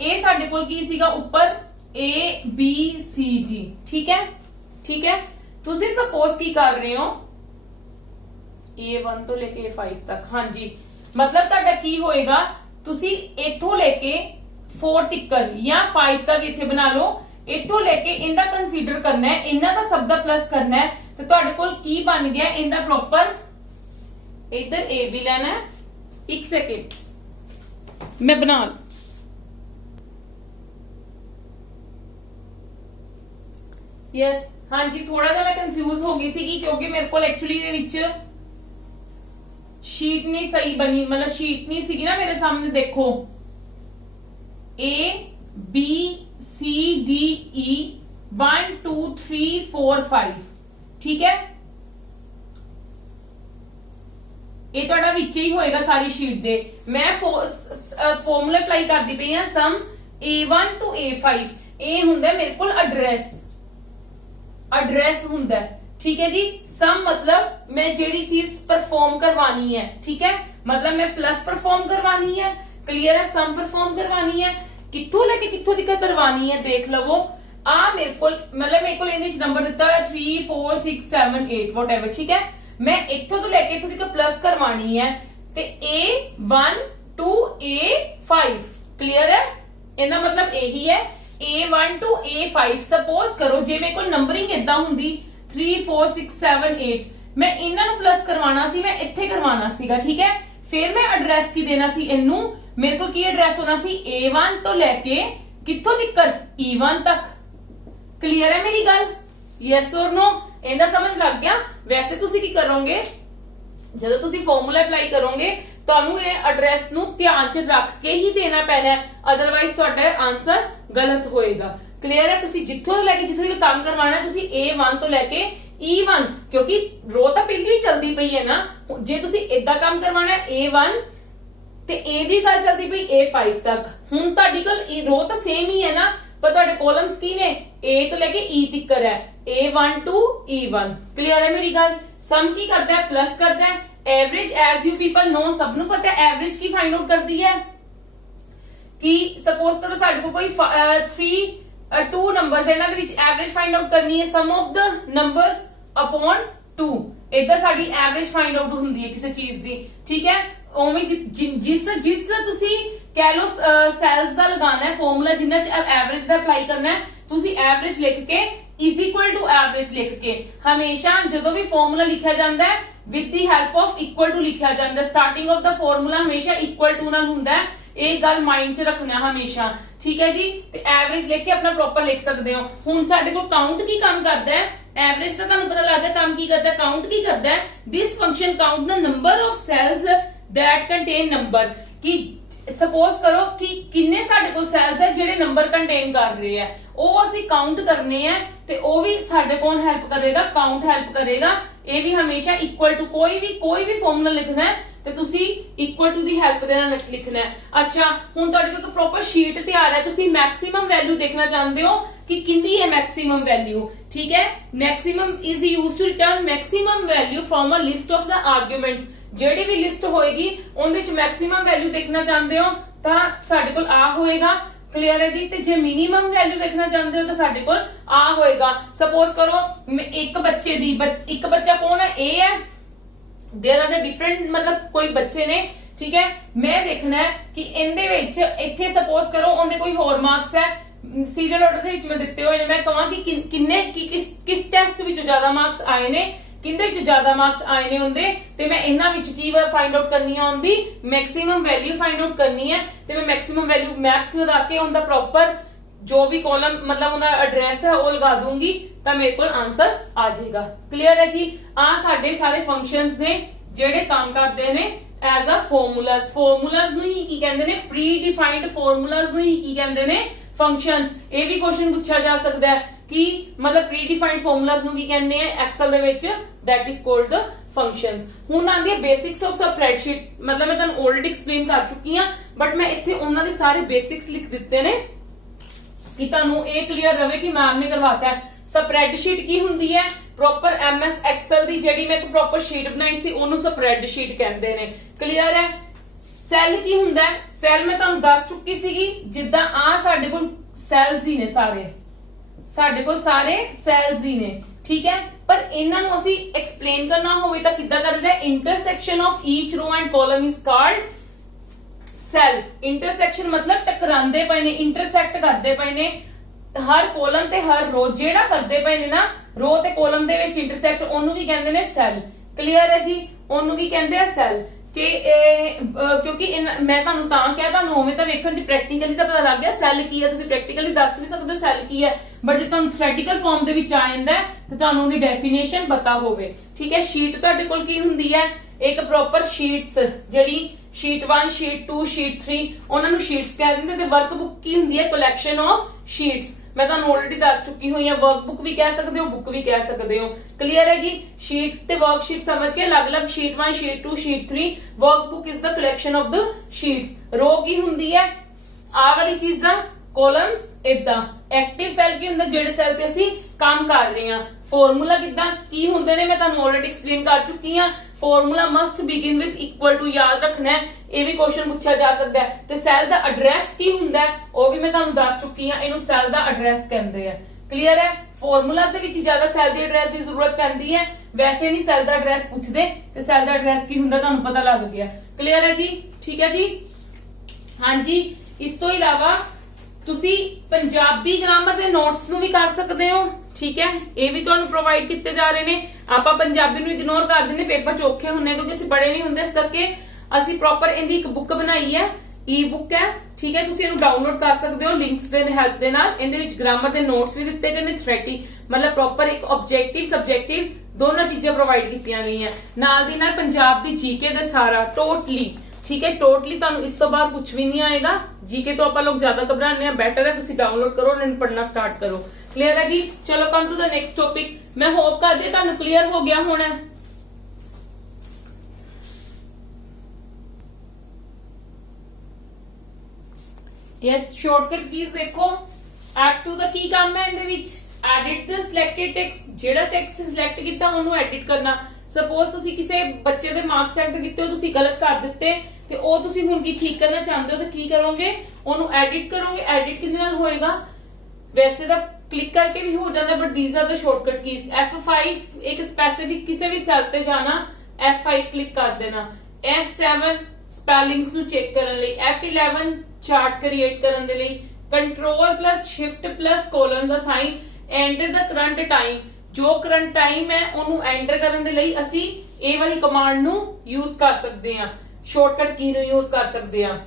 ਇਹ ਸਾਡੇ ਕੋਲ ਕੀ ਸੀਗਾ ਉੱਪਰ A B C D। ਠੀਕ ਹੈ, ਠੀਕ ਹੈ, ਤੁਸੀਂ ਸਪੋਜ਼ ਕੀ ਕਰ ਰਹੇ ਹੋ A1 ਤੋਂ ਲੈ ਕੇ A5 ਤੱਕ। ਹਾਂਜੀ, ਮਤਲਬ ਤੁਹਾਡਾ ਕੀ ਹੋਏਗਾ, ਤੁਸੀਂ ਇੱਥੋਂ ਲੈ ਕੇ 4 ਤੱਕ ਜਾਂ 5 ਤੱਕ ਇੱਥੇ ਬਣਾ ਲਓ, ਇੱਥੋਂ ਲੈ ਕੇ ਇਹਦਾ ਕੰਸੀਡਰ ਕਰਨਾ ਹੈ, ਇਹਨਾਂ ਦਾ ਸਭ ਦਾ ਪਲੱਸ ਕਰਨਾ ਹੈ, ਤੇ ਤੁਹਾਡੇ ਕੋਲ ਕੀ ਬਣ ਗਿਆ ਇਹਦਾ ਪ੍ਰੋਪਰ। ਇੱਧਰ A ਵੀ ਲੈਣਾ ਹੈ, ਇੱਕ ਸੈਕਿੰਡ ਮੈਂ ਬਣਾ यस हाँ जी थोड़ा सा मैं कंफ्यूज हो गई सी क्योंकि मेरे को एक्चुअली ਦੇ ਵਿੱਚ शीट नहीं सही बनी मतलब शीट नहीं सी ना मेरे सामने देखो A B C D E 1 2 3 4 5 ठीक है ये ਤੁਹਾਡਾ ਵਿੱਚ ਹੀ ਹੋਏਗਾ ਸਾਰੀ ਸ਼ੀਟ ਦੇ ਮੈਂ ਫਾਰਮੂਲਾ ਅਪਲਾਈ ਕਰਦੀ ਪਈ ਆ ਸਮ A1 to A5 ਇਹ ਹੁੰਦਾ ਮੇਰੇ ਕੋਲ एड्रेस ਹੁੰਦਾ ठीक है जी सम मतलब मैं जेडी चीज परफॉर्म करवानी है ठीक है मतलब मैं प्लस परफॉर्म करवानी है क्लियर है सम परफॉर्म करवानी है कित्थों लेके कित्थों तक करवानी है देख लवो आ मेरे को मतलब मेरे को ਇਹਦੇ ਵਿੱਚ ਨੰਬਰ ਦਿੱਤਾ ਹੈ 3 4 6 7 8 व्हाटएवर ठीक है मैं ਇੱਥੋਂ ਤੋਂ ਲੈ ਕੇ ਇੱਥੋਂ ਤੱਕ ਪਲੱਸ ਕਰਵਾਣੀ ਹੈ ਤੇ A1 to A5 क्लियर है ਇਹਦਾ मतलब ਇਹੀ ਹੈ A1 to A5 सपोज करो जे मेरे को नंबरिंग ਇਦਾਂ ਹੁੰਦੀ 3 4 6 7 8 मैं ਇਹਨਾਂ ਨੂੰ ਪਲੱਸ ਕਰਵਾਉਣਾ ਸੀ ਮੈਂ ਇੱਥੇ ਕਰਵਾਉਣਾ ਸੀਗਾ ਠੀਕ ਹੈ ਫਿਰ ਮੈਂ ਐਡਰੈਸ ਕੀ ਦੇਣਾ ਸੀ ਇਹਨੂੰ ਮੇਰੇ ਕੋਲ ਕੀ ਐਡਰੈਸ ਹੋਣਾ ਸੀ A1 ਤੋਂ ਲੈ ਕੇ ਕਿੱਥੋਂ ਤੱਕ E1 ਤੱਕ ਕਲੀਅਰ ਹੈ ਮੇਰੀ ਗੱਲ ਯੈਸ অর ਨੋ ਇਹਦਾ ਸਮਝ ਲੱਗ ਗਿਆ ਵੈਸੇ ਤੁਸੀਂ ਕੀ ਕਰੋਗੇ ਜਦੋਂ ਤੁਸੀਂ ਫਾਰਮੂਲਾ ਅਪਲਾਈ ਕਰੋਗੇ ਤੁਹਾਨੂੰ ਇਹ ਐਡਰੈਸ ਨੂੰ ਧਿਆਨ 'ਚ ਰੱਖ ਕੇ ਹੀ ਦੇਣਾ ਪੈਣਾ ਹੈ ਅਦਰਵਾਈਜ਼ ਤੁਹਾਡਾ ਆਨਸਰ ਗਲਤ ਹੋਏਗਾ क्लियर है तुसी जिथों लेके जिथों काम करवाना तुसी A1 तो लेके E1 क्योंकि रो तो पहले ही चलती पई है ना जे तुसी इदा काम करवाना है A1 ते A दी गल चलती पई A5 तक हुण तुहाडी कोल रो तो सेम ही है ना पर तुहाडे कॉलम्स की ने A तो लेके E तक है A1 to E1 क्लियर है मेरी गल सम की करता है प्लस करता है average as you people know सबनू पता है एवरेज की फाइंड आउट करती है कि सपोज करो साडे को कोई 3 2 नंबर्स ਇਹਨਾਂ ਦੇ ਵਿੱਚ ਐਵਰੇਜ ਫਾਈਂਡ ਆਊਟ ਕਰਨੀ ਹੈ some of the numbers upon 2 ਇਦਾਂ ਸਾਡੀ ਐਵਰੇਜ ਫਾਈਂਡ ਆਊਟ ਹੁੰਦੀ ਹੈ ਕਿਸੇ ਚੀਜ਼ ਦੀ ਠੀਕ ਹੈ ਉਵੇਂ ਜਿਸ ਤੁਸੀਂ ਕਹਿ ਲਓ ਸੈਲਸ ਦਾ ਲਗਾਉਣਾ ਹੈ ਫਾਰਮੂਲਾ ਜਿੰਨਾ ਚ ਐਵਰੇਜ ਦਾ ਅਪਲਾਈ ਕਰਨਾ ਹੈ ਤੁਸੀਂ ਐਵਰੇਜ ਲਿਖ ਕੇ ਇਜ਼ ਇਕੁਅਲ ਟੂ ਐਵਰੇਜ ਲਿਖ ਕੇ ਹਮੇਸ਼ਾ ਜਦੋਂ ਵੀ ਫਾਰਮੂਲਾ ਲਿਖਿਆ ਜਾਂਦਾ ਹੈ with the help of equal to ਲਿਖਿਆ ਜਾਂਦਾ ਹੈ ਸਟਾਰਟਿੰਗ ਆਫ ਦਾ ਫਾਰਮੂਲਾ ਹਮੇਸ਼ਾ ਇਕੁਅਲ ਟੂ ਨਾਲ ਹੁੰਦਾ ਹੈ ਇਹ ਗੱਲ ਮਾਈਂਡ 'ਚ ਰੱਖਣਾ ਹਮੇਸ਼ਾ ਠੀਕ ਹੈ ਜੀ ਤੇ ਐਵਰੇਜ ਲਿਖ ਕੇ ਆਪਣਾ ਪ੍ਰੋਪਰ ਲਿਖ ਸਕਦੇ ਹੋ ਹੁਣ ਸਾਡੇ ਕੋਲ ਕਾਊਂਟ ਕੀ ਕੰਮ ਕਰਦਾ ਹੈ ਐਵਰੇਜ ਤਾਂ ਤੁਹਾਨੂੰ ਪਤਾ ਲੱਗ ਗਿਆ ਕੰਮ ਕੀ ਕਰਦਾ ਹੈ ਕਾਊਂਟ ਕੀ ਕਰਦਾ ਹੈ this function count the number of cells that contain number ਕਿ ਸਪੋਜ਼ ਕਰੋ ਕਿ ਕਿੰਨੇ ਸਾਡੇ ਕੋਲ ਸੈਲਸ ਹੈ ਜਿਹੜੇ ਨੰਬਰ ਕੰਟੇਨ ਕਰ ਰਹੇ ਆ ਉਹ ਅਸੀਂ ਕਾਊਂਟ ਕਰਨੇ ਆ ਤੇ ਉਹ ਵੀ ਸਾਡੇ ਕੋਲ ਹੈਲਪ ਕਰੇਗਾ ਕਾਊਂਟ ਹੈਲਪ ਕਰੇਗਾ ਇਹ ਵੀ ਹਮੇਸ਼ਾ ਇਕੁਅਲ ਟੂ ਕੋਈ ਵੀ ਫਾਰਮੂਲਾ ਲਿਖਣਾ ਹੈ ਤੇ ਤੁਸੀਂ ਇਕੁਅਲ ਟੂ ਦੀ ਹੈਲਪ ਦੇ ਨਾਲ ਲਿਖਣਾ ਹੈ ਅੱਛਾ ਹੁਣ ਤੁਹਾਡੇ ਕੋਲ ਪ੍ਰੋਪਰ ਸ਼ੀਟ ਤਿਆਰ ਹੈ ਤੁਸੀਂ ਮੈਕਸਿਮਮ ਵੈਲਿਊ ਦੇਖਣਾ ਚਾਹੁੰਦੇ ਹੋ ਕਿ ਕਿੰਨੀ ਹੈ ਮੈਕਸਿਮਮ ਵੈਲਿਊ ਠੀਕ ਹੈ maximum is used to return maximum value from a list of the arguments ਜਿਹੜੀ ਵੀ ਲਿਸਟ ਹੋਏਗੀ ਉਹਦੇ ਵਿੱਚ ਮੈਕਸਿਮਮ ਵੈਲਿਊ ਦੇਖਣਾ ਚਾਹੁੰਦੇ ਹੋ ਤਾਂ ਸਾਡੇ ਕੋਲ ਆ ਹੋਏਗਾ क्लियर है जी ते जे मिनिमम वैल्यू देखना चाहते हो तो साडे कोल आ होएगा सपोज करो एक बच्चे दी एक बच्चा कौन है ए है देयर आर द डिफरेंट मतलब कोई बच्चे ने ठीक है मैं देखना है कि इनदे विच इथे सपोज करो ओंदे कोई होर मार्क्स है सीरियल ऑर्डर दे विच मैं दित्ते होए ने मैं कहां कि किन्ने किस टेस्ट विच ज्यादा मार्क्स आए ने किंदे विच ज्यादा मार्क्स आए ने होंदे ते मैं इन्हां विच की फाइंड आउट करनी है ओंदी मैक्सिमम वैल्यू फाइंड आउट करनी है ते मैं मैक्सिमम वैल्यू मैक्स लगा के ओंदा प्रॉपर जो भी कॉलम मतलब ओंदा एड्रेस है वो लगा दूंगी तो मेरे को आंसर आ जाएगा क्लियर है जी आ साडे सारे फंक्शंस ने जेडे काम करते ने एज अ फॉर्मूलाज ਨੂੰ ਹੀ ਕੀ ਕਹਿੰਦੇ ਨੇ ਪ੍ਰੀ ਡਿਫਾਈਨਡ ਫਾਰਮੂਲਾਜ਼ ਨੂੰ ਹੀ ਕੀ ਕਹਿੰਦੇ ਨੇ ਫੰਕਸ਼ਨਸ ਇਹ ਵੀ ਕੁਐਸਚਨ ਪੁੱਛਿਆ ਜਾ ਸਕਦਾ ਹੈ ਕਿ ਮਤਲਬ ਪ੍ਰੀ ਡਿਫਾਈਨਡ ਫਾਰਮੂਲਾਜ਼ ਨੂੰ ਕੀ ਕਹਿੰਦੇ ਆ ਐਕਸਲ ਦੇ ਵਿੱਚ that is called the functions ਹੁਣ ਆਂਦੀ ਹੈ ਬੇਸਿਕਸ ਆਫ ਸਪਰੈਡਸ਼ੀਟ ਮਤਲਬ ਮੈਂ ਤੁਹਾਨੂੰ ਆਲਰੇਡੀ ਐਕਸਪਲੇਨ ਕਰ ਚੁੱਕੀ ਹਾਂ ਬਟ ਮੈਂ ਇੱਥੇ ਉਹਨਾਂ ਦੇ ਸਾਰੇ ਬੇਸਿਕਸ ਲਿਖ ਦਿੱਤੇ ਨੇ ਕਿ ਤੁਹਾਨੂੰ ਇਹ ਕਲੀਅਰ ਰਵੇ ਕਿ ਮੈਮ ਨੇ ਕਰਵਾਤਾ ਹੈ ਸਪਰੈਡਸ਼ੀਟ ਕੀ ਹੁੰਦੀ ਹੈ ਪ੍ਰੋਪਰ ਐਮਐਸ ਐਕਸਲ ਦੀ ਜਿਹੜੀ ਮੈਂ ਇੱਕ ਪ੍ਰੋਪਰ ਸ਼ੀਟ ਬਣਾਈ ਸੀ ਉਹਨੂੰ ਸਪਰੈਡਸ਼ੀਟ ਕਹਿੰਦੇ ਨੇ ਕਲੀਅਰ ਹੈ ਸੈੱਲ ਕੀ ਹੁੰਦਾ ਹੈ ਸੈੱਲ ਮੈਂ ਤੁਹਾਨੂੰ ਦੱਸ ਚੁੱਕੀ ਸੀਗੀ ਜਿੱਦਾਂ ਆ ਸਾਡੇ ਕੋਲ ਸੈਲਸ ਹੀ ਨੇ ਸਾਡੇ ਕੋਲ ਸਾਰੇ ਸੈਲਸ ਹੀ ਨੇ ਠੀਕ ਹੈ ਪਰ ਇਹਨਾਂ ਨੂੰ ਅਸੀਂ ਐਕਸਪਲੇਨ ਕਰਨਾ ਹੋਵੇ ਤਾਂ ਕਿੱਦਾਂ ਕਰਦੇ ਆ intersection of each row and column is called cell intersection ਮਤਲਬ ਟਕਰਾਉਂਦੇ ਪਏ ਨੇ ਇੰਟਰਸੈਕਟ ਕਰਦੇ ਪਏ ਨੇ ਹਰ ਕਾਲਮ ਤੇ ਹਰ ਰੋ ਜਿਹੜਾ ਕਰਦੇ ਪਏ ਨੇ ਨਾ ਰੋ ਤੇ ਕਾਲਮ ਦੇ ਵਿੱਚ ਇੰਟਰਸੈਕਟ ਉਹਨੂੰ ਵੀ ਕਹਿੰਦੇ ਨੇ ਸੈਲ ਕਲੀਅਰ ਹੈ ਜੀ ਉਹਨੂੰ ਕੀ ਕਹਿੰਦੇ ਆ ਸੈਲ ਤੇ ਕਿਉਂਕਿ ਮੈਂ ਤੁਹਾਨੂੰ ਤਾਂ ਕਿਹਾ ਤੁਹਾਨੂੰ ਉਵੇਂ ਤਾਂ ਵੇਖਣ ਚ ਪ੍ਰੈਕਟੀਕਲੀ ਤਾਂ ਪਤਾ ਲੱਗ ਗਿਆ ਸੈੱਲ ਕੀ ਹੈ ਤੁਸੀਂ ਪ੍ਰੈਕਟੀਕਲੀ ਦੱਸ ਵੀ ਸਕਦੇ ਹੋ ਸੈੱਲ ਕੀ ਹੈ बट जो तुहानू थ्योरेटिकल फॉर्म दे विच आ जांदा है ते तुहानू उहदी डेफिनेशन पता होवे। ठीक है, शीट तुहाडे कोल की हुंदी है, एक प्रॉपर शीट्स जिहड़ी शीट 1 शीट 2 शीट 3 ਉਹਨਾਂ ਨੂੰ शीट्स कह ਦਿੰਦੇ ਤੇ वर्कबुक की हुंदी है कलैक्शन ऑफ शीट्स। मैं ਤੁਹਾਨੂੰ ऑलरेडी दस चुकी हुई है, वर्कबुक भी कह सकते हो, बुक भी कह सकते हो। क्लियर है जी, शीट ते वर्कशीट समझ के अलग अलग sheet 1 sheet 2 sheet 3 workbook is the collection of the sheets. Row की हुंदी है आ वाली चीजां, कॉलम्स इदां। एक्टिव सैल की हुंदा ਜਿਹੜੇ ਸੈੱਲ ਤੇ ਅਸੀਂ ਕੰਮ ਕਰ ਰਹੇ ਹਾਂ। ਫਾਰਮੂਲਾ ਕਿਦਾਂ ਕੀ ਹੁੰਦੇ ਨੇ ਮੈਂ ਤੁਹਾਨੂੰ ਆਲਰੇਡੀ ਐਕਸਪਲੇਨ ਕਰ ਚੁੱਕੀ ਹਾਂ। Formula must begin with equal to, ਯਾਦ ਰੱਖਣਾ ਹੈ, ਇਹ ਵੀ ਕੁਐਸਚਨ ਪੁੱਛਿਆ ਜਾ ਸਕਦਾ ਹੈ। ਤੇ ਸੈੱਲ ਦਾ ਐਡਰੈਸ ਕੀ ਹੁੰਦਾ ਹੈ ਉਹ ਵੀ ਮੈਂ ਤੁਹਾਨੂੰ ਦੱਸ ਚੁੱਕੀ ਹਾਂ, ਇਹਨੂੰ ਸੈੱਲ ਦਾ ਐਡਰੈਸ ਕਹਿੰਦੇ ਆ। ਕਲੀਅਰ ਹੈ, ਫਾਰਮੂਲਾ ਦੇ ਵਿੱਚ ਜ਼ਿਆਦਾ ਸੈੱਲ ਦੀ ਐਡਰੈਸ ਦੀ ਜ਼ਰੂਰਤ ਪੈਂਦੀ ਹੈ, ਵੈਸੇ ਨਹੀਂ ਸੈੱਲ ਦਾ ਐਡਰੈਸ ਪੁੱਛਦੇ। ਤੇ ਸੈੱਲ ਦਾ ਐਡਰੈਸ ਕੀ ਹੁੰਦਾ ਤੁਹਾਨੂੰ ਪਤਾ ਲੱਗ ਗਿਆ। ਕਲੀਅਰ ਹੈ ਜੀ, ਠੀਕ ਹੈ ਜੀ। ਹਾਂਜੀ, ਇਸ ਤੋਂ ਇਲਾਵਾ ਤੁਸੀਂ ਪੰਜਾਬੀ ਗ੍ਰਾਮਰ ਦੇ ਨੋਟਸ ਨੂੰ ਵੀ ਕਰ ਸਕਦੇ ਹੋ। ਠੀਕ ਹੈ, ਇਹ ਵੀ ਤੁਹਾਨੂੰ ਪ੍ਰੋਵਾਈਡ ਕੀਤੇ ਜਾ ਰਹੇ ਨੇ। ਆਪਾਂ ਪੰਜਾਬੀ ਨੂੰ ਇਗਨੋਰ ਕਰ ਦਿੰਦੇ, ਪੇਪਰ ਚੋਖੇ ਹੁੰਨੇ ਕਿਉਂਕਿ ਅਸੀਂ ਪੜ੍ਹੇ ਨਹੀਂ ਹੁੰਦੇ, ਇਸ ਕਰਕੇ ਅਸੀਂ ਪ੍ਰੋਪਰ ਇਹਦੀ ਇੱਕ ਬੁੱਕ ਬਣਾਈ ਹੈ, ਈ ਬੁੱਕ ਹੈ। ਠੀਕ ਹੈ, ਤੁਸੀਂ ਇਹਨੂੰ ਡਾਊਨਲੋਡ ਕਰ ਸਕਦੇ ਹੋ ਲਿੰਕਸ ਦੇ ਹੈਲਪ ਦੇ ਨਾਲ। ਇਹਦੇ ਵਿੱਚ ਗ੍ਰਾਮਰ ਦੇ ਨੋਟਸ ਵੀ ਦਿੱਤੇ ਗਏ ਨੇ, ਥਿਓਰੀ ਮਤਲਬ ਪ੍ਰੋਪਰ ਇੱਕ ਆਬਜੈਕਟਿਵ ਸਬਜੈਕਟਿਵ ਦੋਨੋਂ ਚੀਜ਼ਾਂ ਪ੍ਰੋਵਾਈਡ ਕੀਤੀਆਂ ਗਈਆਂ। ਨਾਲ ਦੀ ਨਾਲ ਪੰਜਾਬ ਦੀ ਜੀਕੇ ਦੇ ਸਾਰਾ ਟੋਟਲੀ। ठीक है, टोटली तुहानू इस तो बाद कुछ भी नहीं आएगा। जीके तो आप लोग ज्यादा घबराने हैं, बेटर है तुसी डाउनलोड करो और पढ़ना स्टार्ट करो। क्लियर है जी, चलो come to the next topic. मैं होप करदी तुहानू क्लियर हो गया होना। यस, शॉर्टकट कीज देखो। F2 ਦਾ ਕੀ ਕੰਮ ਹੈ ਇਹਦੇ ਵਿੱਚ? Edit the selected text. ਜਿਹੜਾ ਟੈਕਸਟ ਸਿਲੈਕਟ ਕੀਤਾ ਉਹਨੂੰ ਐਡਿਟ ਕਰਨਾ। सपोज ਤੁਸੀਂ ਕਿਸੇ ਬੱਚੇ ਦੇ ਮਾਰਕਸ ਸੈਟ ਕੀਤੇ ਹੋ, ਤੁਸੀਂ ਗਲਤ ਕਰ ਦਿੱਤੇ ਤੇ ਉਹ ਤੁਸੀਂ ਹੁਣ ਕੀ ਠੀਕ ਕਰਨਾ ਚਾਹੁੰਦੇ ਹੋ ਤਾਂ ਕੀ ਕਰੋਗੇ? ਉਹਨੂੰ ਐਡਿਟ ਕਰੋਗੇ। ਐਡਿਟ ਕਿਹਦੇ ਨਾਲ ਹੋਏਗਾ? ਵੈਸੇ ਤਾਂ ਕਲਿੱਕ ਕਰਕੇ ਵੀ ਹੋ ਜਾਂਦਾ, but these are the shortcut keys. F5 ਇੱਕ ਸਪੈਸੀਫਿਕ ਕਿਸੇ ਵੀ ਸੈੱਲ ਤੇ ਜਾਣਾ, F5 ਕਲਿੱਕ ਕਰ ਦੇਣਾ। F7 ਸਪੈਲਿੰਗਸ ਨੂੰ ਚੈੱਕ ਕਰਨ ਲਈ, F11 ਚਾਰਟ ਕ੍ਰੀਏਟ ਕਰਨ ਦੇ ਲਈ, control plus shift plus colon ਦਾ ਸਾਈਨ, ਐਂਟਰ ਦਾ ਕਰੰਟ ਟਾਈਮ। ਜੋ ਕਰੰਟ ਟਾਈਮ ਹੈ ਉਹਨੂੰ ਐਂਟਰ ਕਰਨ ਦੇ ਲਈ ਅਸੀਂ ਇਹ ਵਾਲੀ ਕਮਾਂਡ ਨੂੰ ਯੂਜ਼ ਕਰ ਸਕਦੇ ਹਾਂ, ਸ਼ਾਰਟਕਟ ਕੀ ਨੂੰ ਯੂਜ਼ ਕਰ ਸਕਦੇ ਹਾਂ।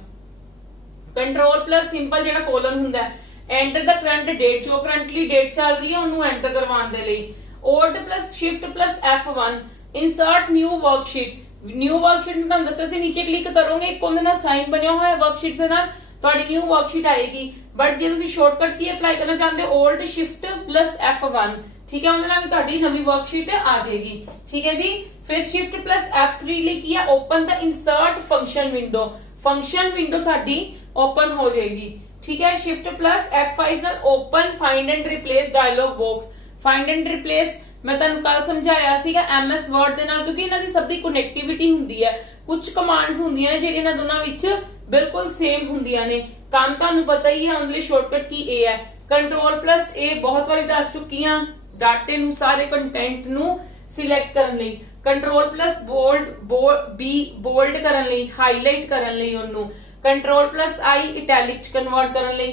ਕੰਟਰੋਲ ਪਲੱਸ ਸਿੰਪਲ ਜਿਹੜਾ ਕੋਲਨ ਹੁੰਦਾ ਹੈ, ਐਂਟਰ ਦਾ ਕਰੰਟ ਡੇਟ, ਜੋ ਕਰੰਟਲੀ ਡੇਟ ਚੱਲ ਰਹੀ ਹੈ ਉਹਨੂੰ ਐਂਟਰ ਕਰਵਾਉਣ ਦੇ ਲਈ। Alt plus shift plus F1 insert new worksheet. New worksheet ਨੂੰ ਤੁਹਾਨੂੰ ਦੱਸਿਆ ਸੀ ਨੀਚੇ ਕਲਿੱਕ ਕਰੋਗੇ, ਇੱਕ ਉਹਦੇ ਨਾਲ ਸਾਈਨ ਬਣਿਆ ਹੋਇਆ ਵਰਕਸ਼ੀਟ ਦੇ ਨਾਲ, ਤੁਹਾਡੀ ਨਿਊ ਵਰਕਸ਼ੀਟ ਆਏਗੀ। ਬਟ ਜੇ ਤੁਸੀਂ ਸ਼ਾਰਟਕਟ ਕੀ ਅਪਲਾਈ ਕਰਨਾ ਚਾਹੁੰਦੇ ਹੋ, ਆਲਟ ਸ਼ਿਫਟ ਪਲੱਸ F1, ठीक है, ਉਹਦੇ ਨਾਲ ਵੀ ਤੁਹਾਡੀ ਨਵੀਂ ਵਰਕਸ਼ੀਟ ਆ ਜਾਏਗੀ। ਠੀਕ ਹੈ ਜੀ, ਫਿਰ ਸ਼ਿਫਟ ਪਲੱਸ F3 ਲਈ ਕੀ ਹੈ? ਓਪਨ ਦਾ insert function window. Function window ਸਾਡੀ ਓਪਨ ਹੋ ਜਾਏਗੀ। ਠੀਕ ਹੈ, ਸ਼ਿਫਟ ਪਲੱਸ F5 ਨਾਲ open find and replace dialog box. Find and replace ਮੈਂ ਤੁਹਾਨੂੰ ਕੱਲ ਸਮਝਾਇਆ ਸੀਗਾ MS ਵਰਡ ਦੇ ਨਾਲ, ਕਿਉਂਕਿ ਇਹਨਾਂ ਦੀ ਸਭ ਦੀ ਕਨੈਕਟੀਵਿਟੀ ਹੁੰਦੀ ਹੈ। ਕੁਝ ਕਮਾਂਡਸ ਹੁੰਦੀਆਂ ਨੇ ਜਿਹੜੀਆਂ ਇਹਨਾਂ ਦੋਨਾਂ ਵਿੱਚ ਬਿਲਕੁਲ ਸੇਮ ਹੁੰਦੀਆਂ ਨੇ। ਕੰਮ ਤੁਹਾਨੂੰ ਪਤਾ ਹੀ ਹੈ, ਉਹਦੇ ਲਈ ਸ਼ਾਰਟਕਟ ਕੀ A ਹੈ। ਕੰਟਰੋਲ ਪਲੱਸ A ਬਹੁਤ ਵਾਰੀ ਦੱਸ ਚੁੱਕੀ ਹਾਂ, डाटे नु सारे कंटेंट नु सिलेक्ट करन लई। कंट्रोल प्लस बोल्ड करन लई, हाईलाइट करन लई ओनु। कंट्रोल प्लस I इटैलिक च कन्वर्ट करन लई।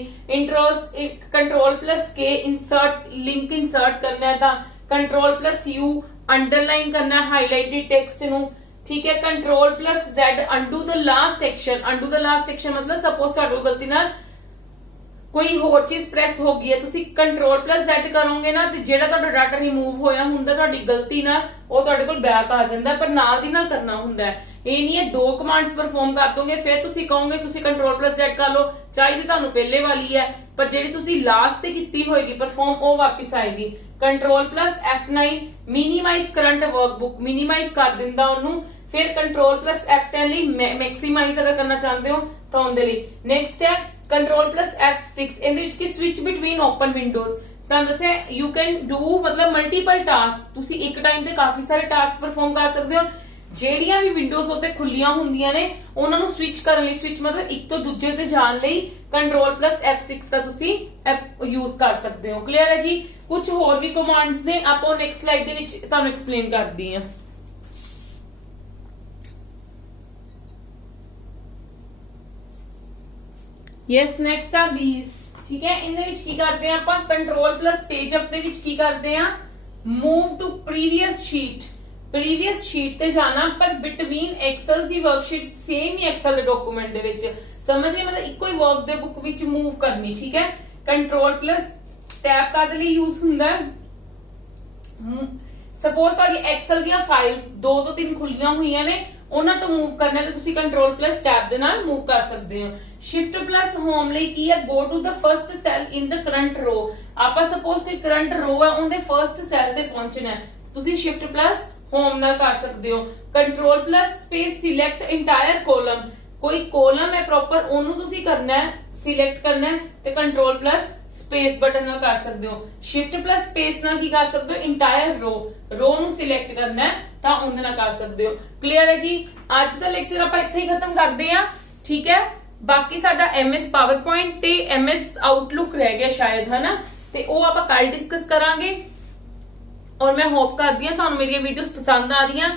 Control plus K insert link insert करना है, कंट्रोल प्लस U अंडरलाइन करना है हाईलाइटेड टेक्स्ट नु। ठीक है, control plus Z undo the last action. Undo the last action मतलब सपोज तुहाडे गलती नाल कोई होर चीज प्रेस हो गई है, तुसी कंट्रोल प्लस Z करोगे ना ते जेड़ा तुहाडा डाटा रिमूव होया हुंदा तुहाडी गलती नाल ਉਹ ਤੁਹਾਡੇ ਕੋਲ ਬੈਕ ਆ ਜਾਂਦਾ, ਪਰ ਨਾਲ ਦੀ ਨਾਲ ਕਰਨਾ ਹੁੰਦਾ ਹੈ। ਇਹ ਨਹੀਂ ਹੈ ਦੋ ਕਮਾਂਡਸ ਪਰਫਾਰਮ ਕਰ ਦੋਗੇ ਫਿਰ ਤੁਸੀਂ ਕਹੋਗੇ ਤੁਸੀਂ ਕੰਟਰੋਲ ਪਲੱਸ Z ਕਰ ਲਓ, ਚਾਹੀਦੀ ਤੁਹਾਨੂੰ ਪਹਿਲੇ ਵਾਲੀ ਹੈ, ਪਰ ਜਿਹੜੀ ਤੁਸੀਂ ਲਾਸਟ ਤੇ ਕੀਤੀ ਹੋਏਗੀ ਪਰਫਾਰਮ ਉਹ ਵਾਪਸ ਆਏਗੀ। Control plus F9 minimize current workbook, minimize ਕਰ ਦਿੰਦਾ ਉਹਨੂੰ। ਫਿਰ ਕੰਟਰੋਲ ਪਲੱਸ F10 ਲਈ ਮੈਕਸਿਮਾਈਜ਼ ਅਗਰ ਕਰਨਾ ਚਾਹੁੰਦੇ ਹੋ ਤਾਂ ਉਹਦੇ ਲਈ। ਨੈਕਸਟ ਹੈ कंट्रोल प्लस F6, ਇਹਦੇ ਵਿੱਚ ਕੀ ਸਵਿਚ ਬਿਟਵੀਨ ਓਪਨ ਵਿੰਡੋਜ਼। ਤਾਂ ਦੱਸਿਆ ਯੂ ਕੈਨ ਡੂ ਮਤਲਬ ਮਲਟੀਪਲ ਟਾਸਕ, ਤੁਸੀਂ ਇੱਕ ਟਾਈਮ ਤੇ ਕਾਫੀ ਸਾਰੇ ਟਾਸਕ ਪਰਫਾਰਮ ਕਰ ਸਕਦੇ ਹੋ। ਜਿਹੜੀਆਂ ਵੀ ਵਿੰਡੋਜ਼ ਉੱਤੇ ਖੁੱਲੀਆਂ ਹੁੰਦੀਆਂ ਨੇ ਉਹਨਾਂ ਨੂੰ ਸਵਿਚ ਕਰਨ ਲਈ, ਸਵਿਚ ਮਤਲਬ ਇੱਕ ਤੋਂ ਦੂਜੇ ਤੇ ਜਾਣ ਲਈ ਕੰਟਰੋਲ ਪਲੱਸ F6 ਦਾ ਤੁਸੀਂ ਯੂਜ਼ ਕਰ ਸਕਦੇ ਹੋ। ਕਲੀਅਰ ਹੈ ਜੀ। ਕੁਝ ਹੋਰ ਵੀ ਕਮਾਂਡਸ ਨੇ, ਆਪਾਂ ਨੈਕਸਟ ਸਲਾਈਡ ਦੇ ਵਿੱਚ ਤੁਹਾਨੂੰ ਐਕਸਪਲੇਨ ਕਰਦੀ ਹਾਂ। Yes, next are these. ठीक है, इनदे विच की करते हैं ਆਪਾਂ कंट्रोल प्लस पेज अप ਦੇ ਵਿੱਚ ਕੀ ਕਰਦੇ ਆ? Move to previous sheet. Previous sheet ਤੇ ਜਾਣਾ, ਪਰ ਬਿਟਵੀਨ ਐਕਸਲ ਦੀ ਵਰਕਸ਼ੀਟ ਸੇਮ ਹੀ ਐਕਸਲ ਦੇ ਡਾਕੂਮੈਂਟ ਦੇ ਵਿੱਚ ਸਮਝੇ, ਮਤਲਬ ਇੱਕੋ ਹੀ ਵਰਕ ਦੇ ਬੁੱਕ ਵਿੱਚ ਮੂਵ ਕਰਨੀ। ਠੀਕ ਹੈ, कंट्रोल प्लस ਟੈਬ ਕਾਦੇ ਲਈ ਯੂਜ਼ ਹੁੰਦਾ ਹੈ? ਸਪੋਜ਼ ਤੁਹਾਡੀ ਐਕਸਲ ਦੀਆਂ ਫਾਈਲਸ 2 ਤੋਂ 3 ਖੁੱਲੀਆਂ ਹੋਈਆਂ ਨੇ, ਉਹਨਾਂ ਤੋਂ ਮੂਵ ਕਰਨਾ ਤੇ ਤੁਸੀਂ ਕੰਟਰੋਲ ਪਲੱਸ ਟੈਬ ਦੇ ਨਾਲ ਮੂਵ ਕਰ ਸਕਦੇ ਹੋ। ਸ਼ਿਫਟ ਪਲੱਸ ਹੋਮ ਲਈ ਕੀ ਹੈ? Go to the first cell in the current row. ਆਪਾਂ ਸਪੋਜ਼ ਕੋਈ ਕਰੰਟ ਰੋ ਹੈ, ਉਹਦੇ ਫਰਸਟ ਸੈਲ ਤੇ ਪਹੁੰਚਣਾ ਹੈ, ਤੁਸੀਂ ਸ਼ਿਫਟ ਪਲੱਸ ਹੋਮ ਨਾਲ ਕਰ ਸਕਦੇ ਹੋ। Control plus space select entire column, ਕੋਈ ਕੋਲਮ ਹੈ ਪ੍ਰੋਪਰ, ਉਹਨੂੰ ਤੁਸੀਂ ਕਰਨਾ ਹੈ ਸਿਲੈਕਟ ਕਰਨਾ ਹੈ ਤੇ ਕੰਟਰੋਲ ਪਲੱਸ ਸਪੇਸ ਬਟਨ ਨਾਲ ਕਰ ਸਕਦੇ ਹੋ। ਸ਼ਿਫਟ ਪਲੱਸ ਸਪੇਸ ਨਾਲ ਕੀ ਕਰ ਸਕਦੇ ਹੋ? ਇੰਟਾਇਰ ਰੋ ਨੂੰ ਸਿਲੈਕਟ ਕਰਨਾ ਹੈ ਤਾਂ ਉਹਦੇ ਨਾਲ ਕਰ ਸਕਦੇ ਹੋ। ਕਲੀਅਰ ਹੈ ਜੀ? ਅੱਜ ਦਾ ਲੈਕਚਰ ਆਪਾਂ ਇੱਥੇ ਹੀ ਖਤਮ ਕਰਦੇ ਹਾਂ, ਠੀਕ ਹੈ। ਬਾਕੀ ਸਾਡਾ MS ਪਾਵਰਪੁਆਇੰਟ ਤੇ MS ਆਊਟਲੁੱਕ ਰਹਿ ਗਿਆ ਸ਼ਾਇਦ, ਹਨਾ, ਤੇ ਉਹ ਆਪਾਂ ਕੱਲ ਡਿਸਕਸ ਕਰਾਂਗੇ। ਔਰ ਮੈਂ ਹੋਪ ਕਰਦੀ ਹਾਂ ਤੁਹਾਨੂੰ ਮੇਰੀਆਂ ਵੀਡੀਓਜ਼ ਪਸੰਦ ਆ ਰਹੀਆਂ।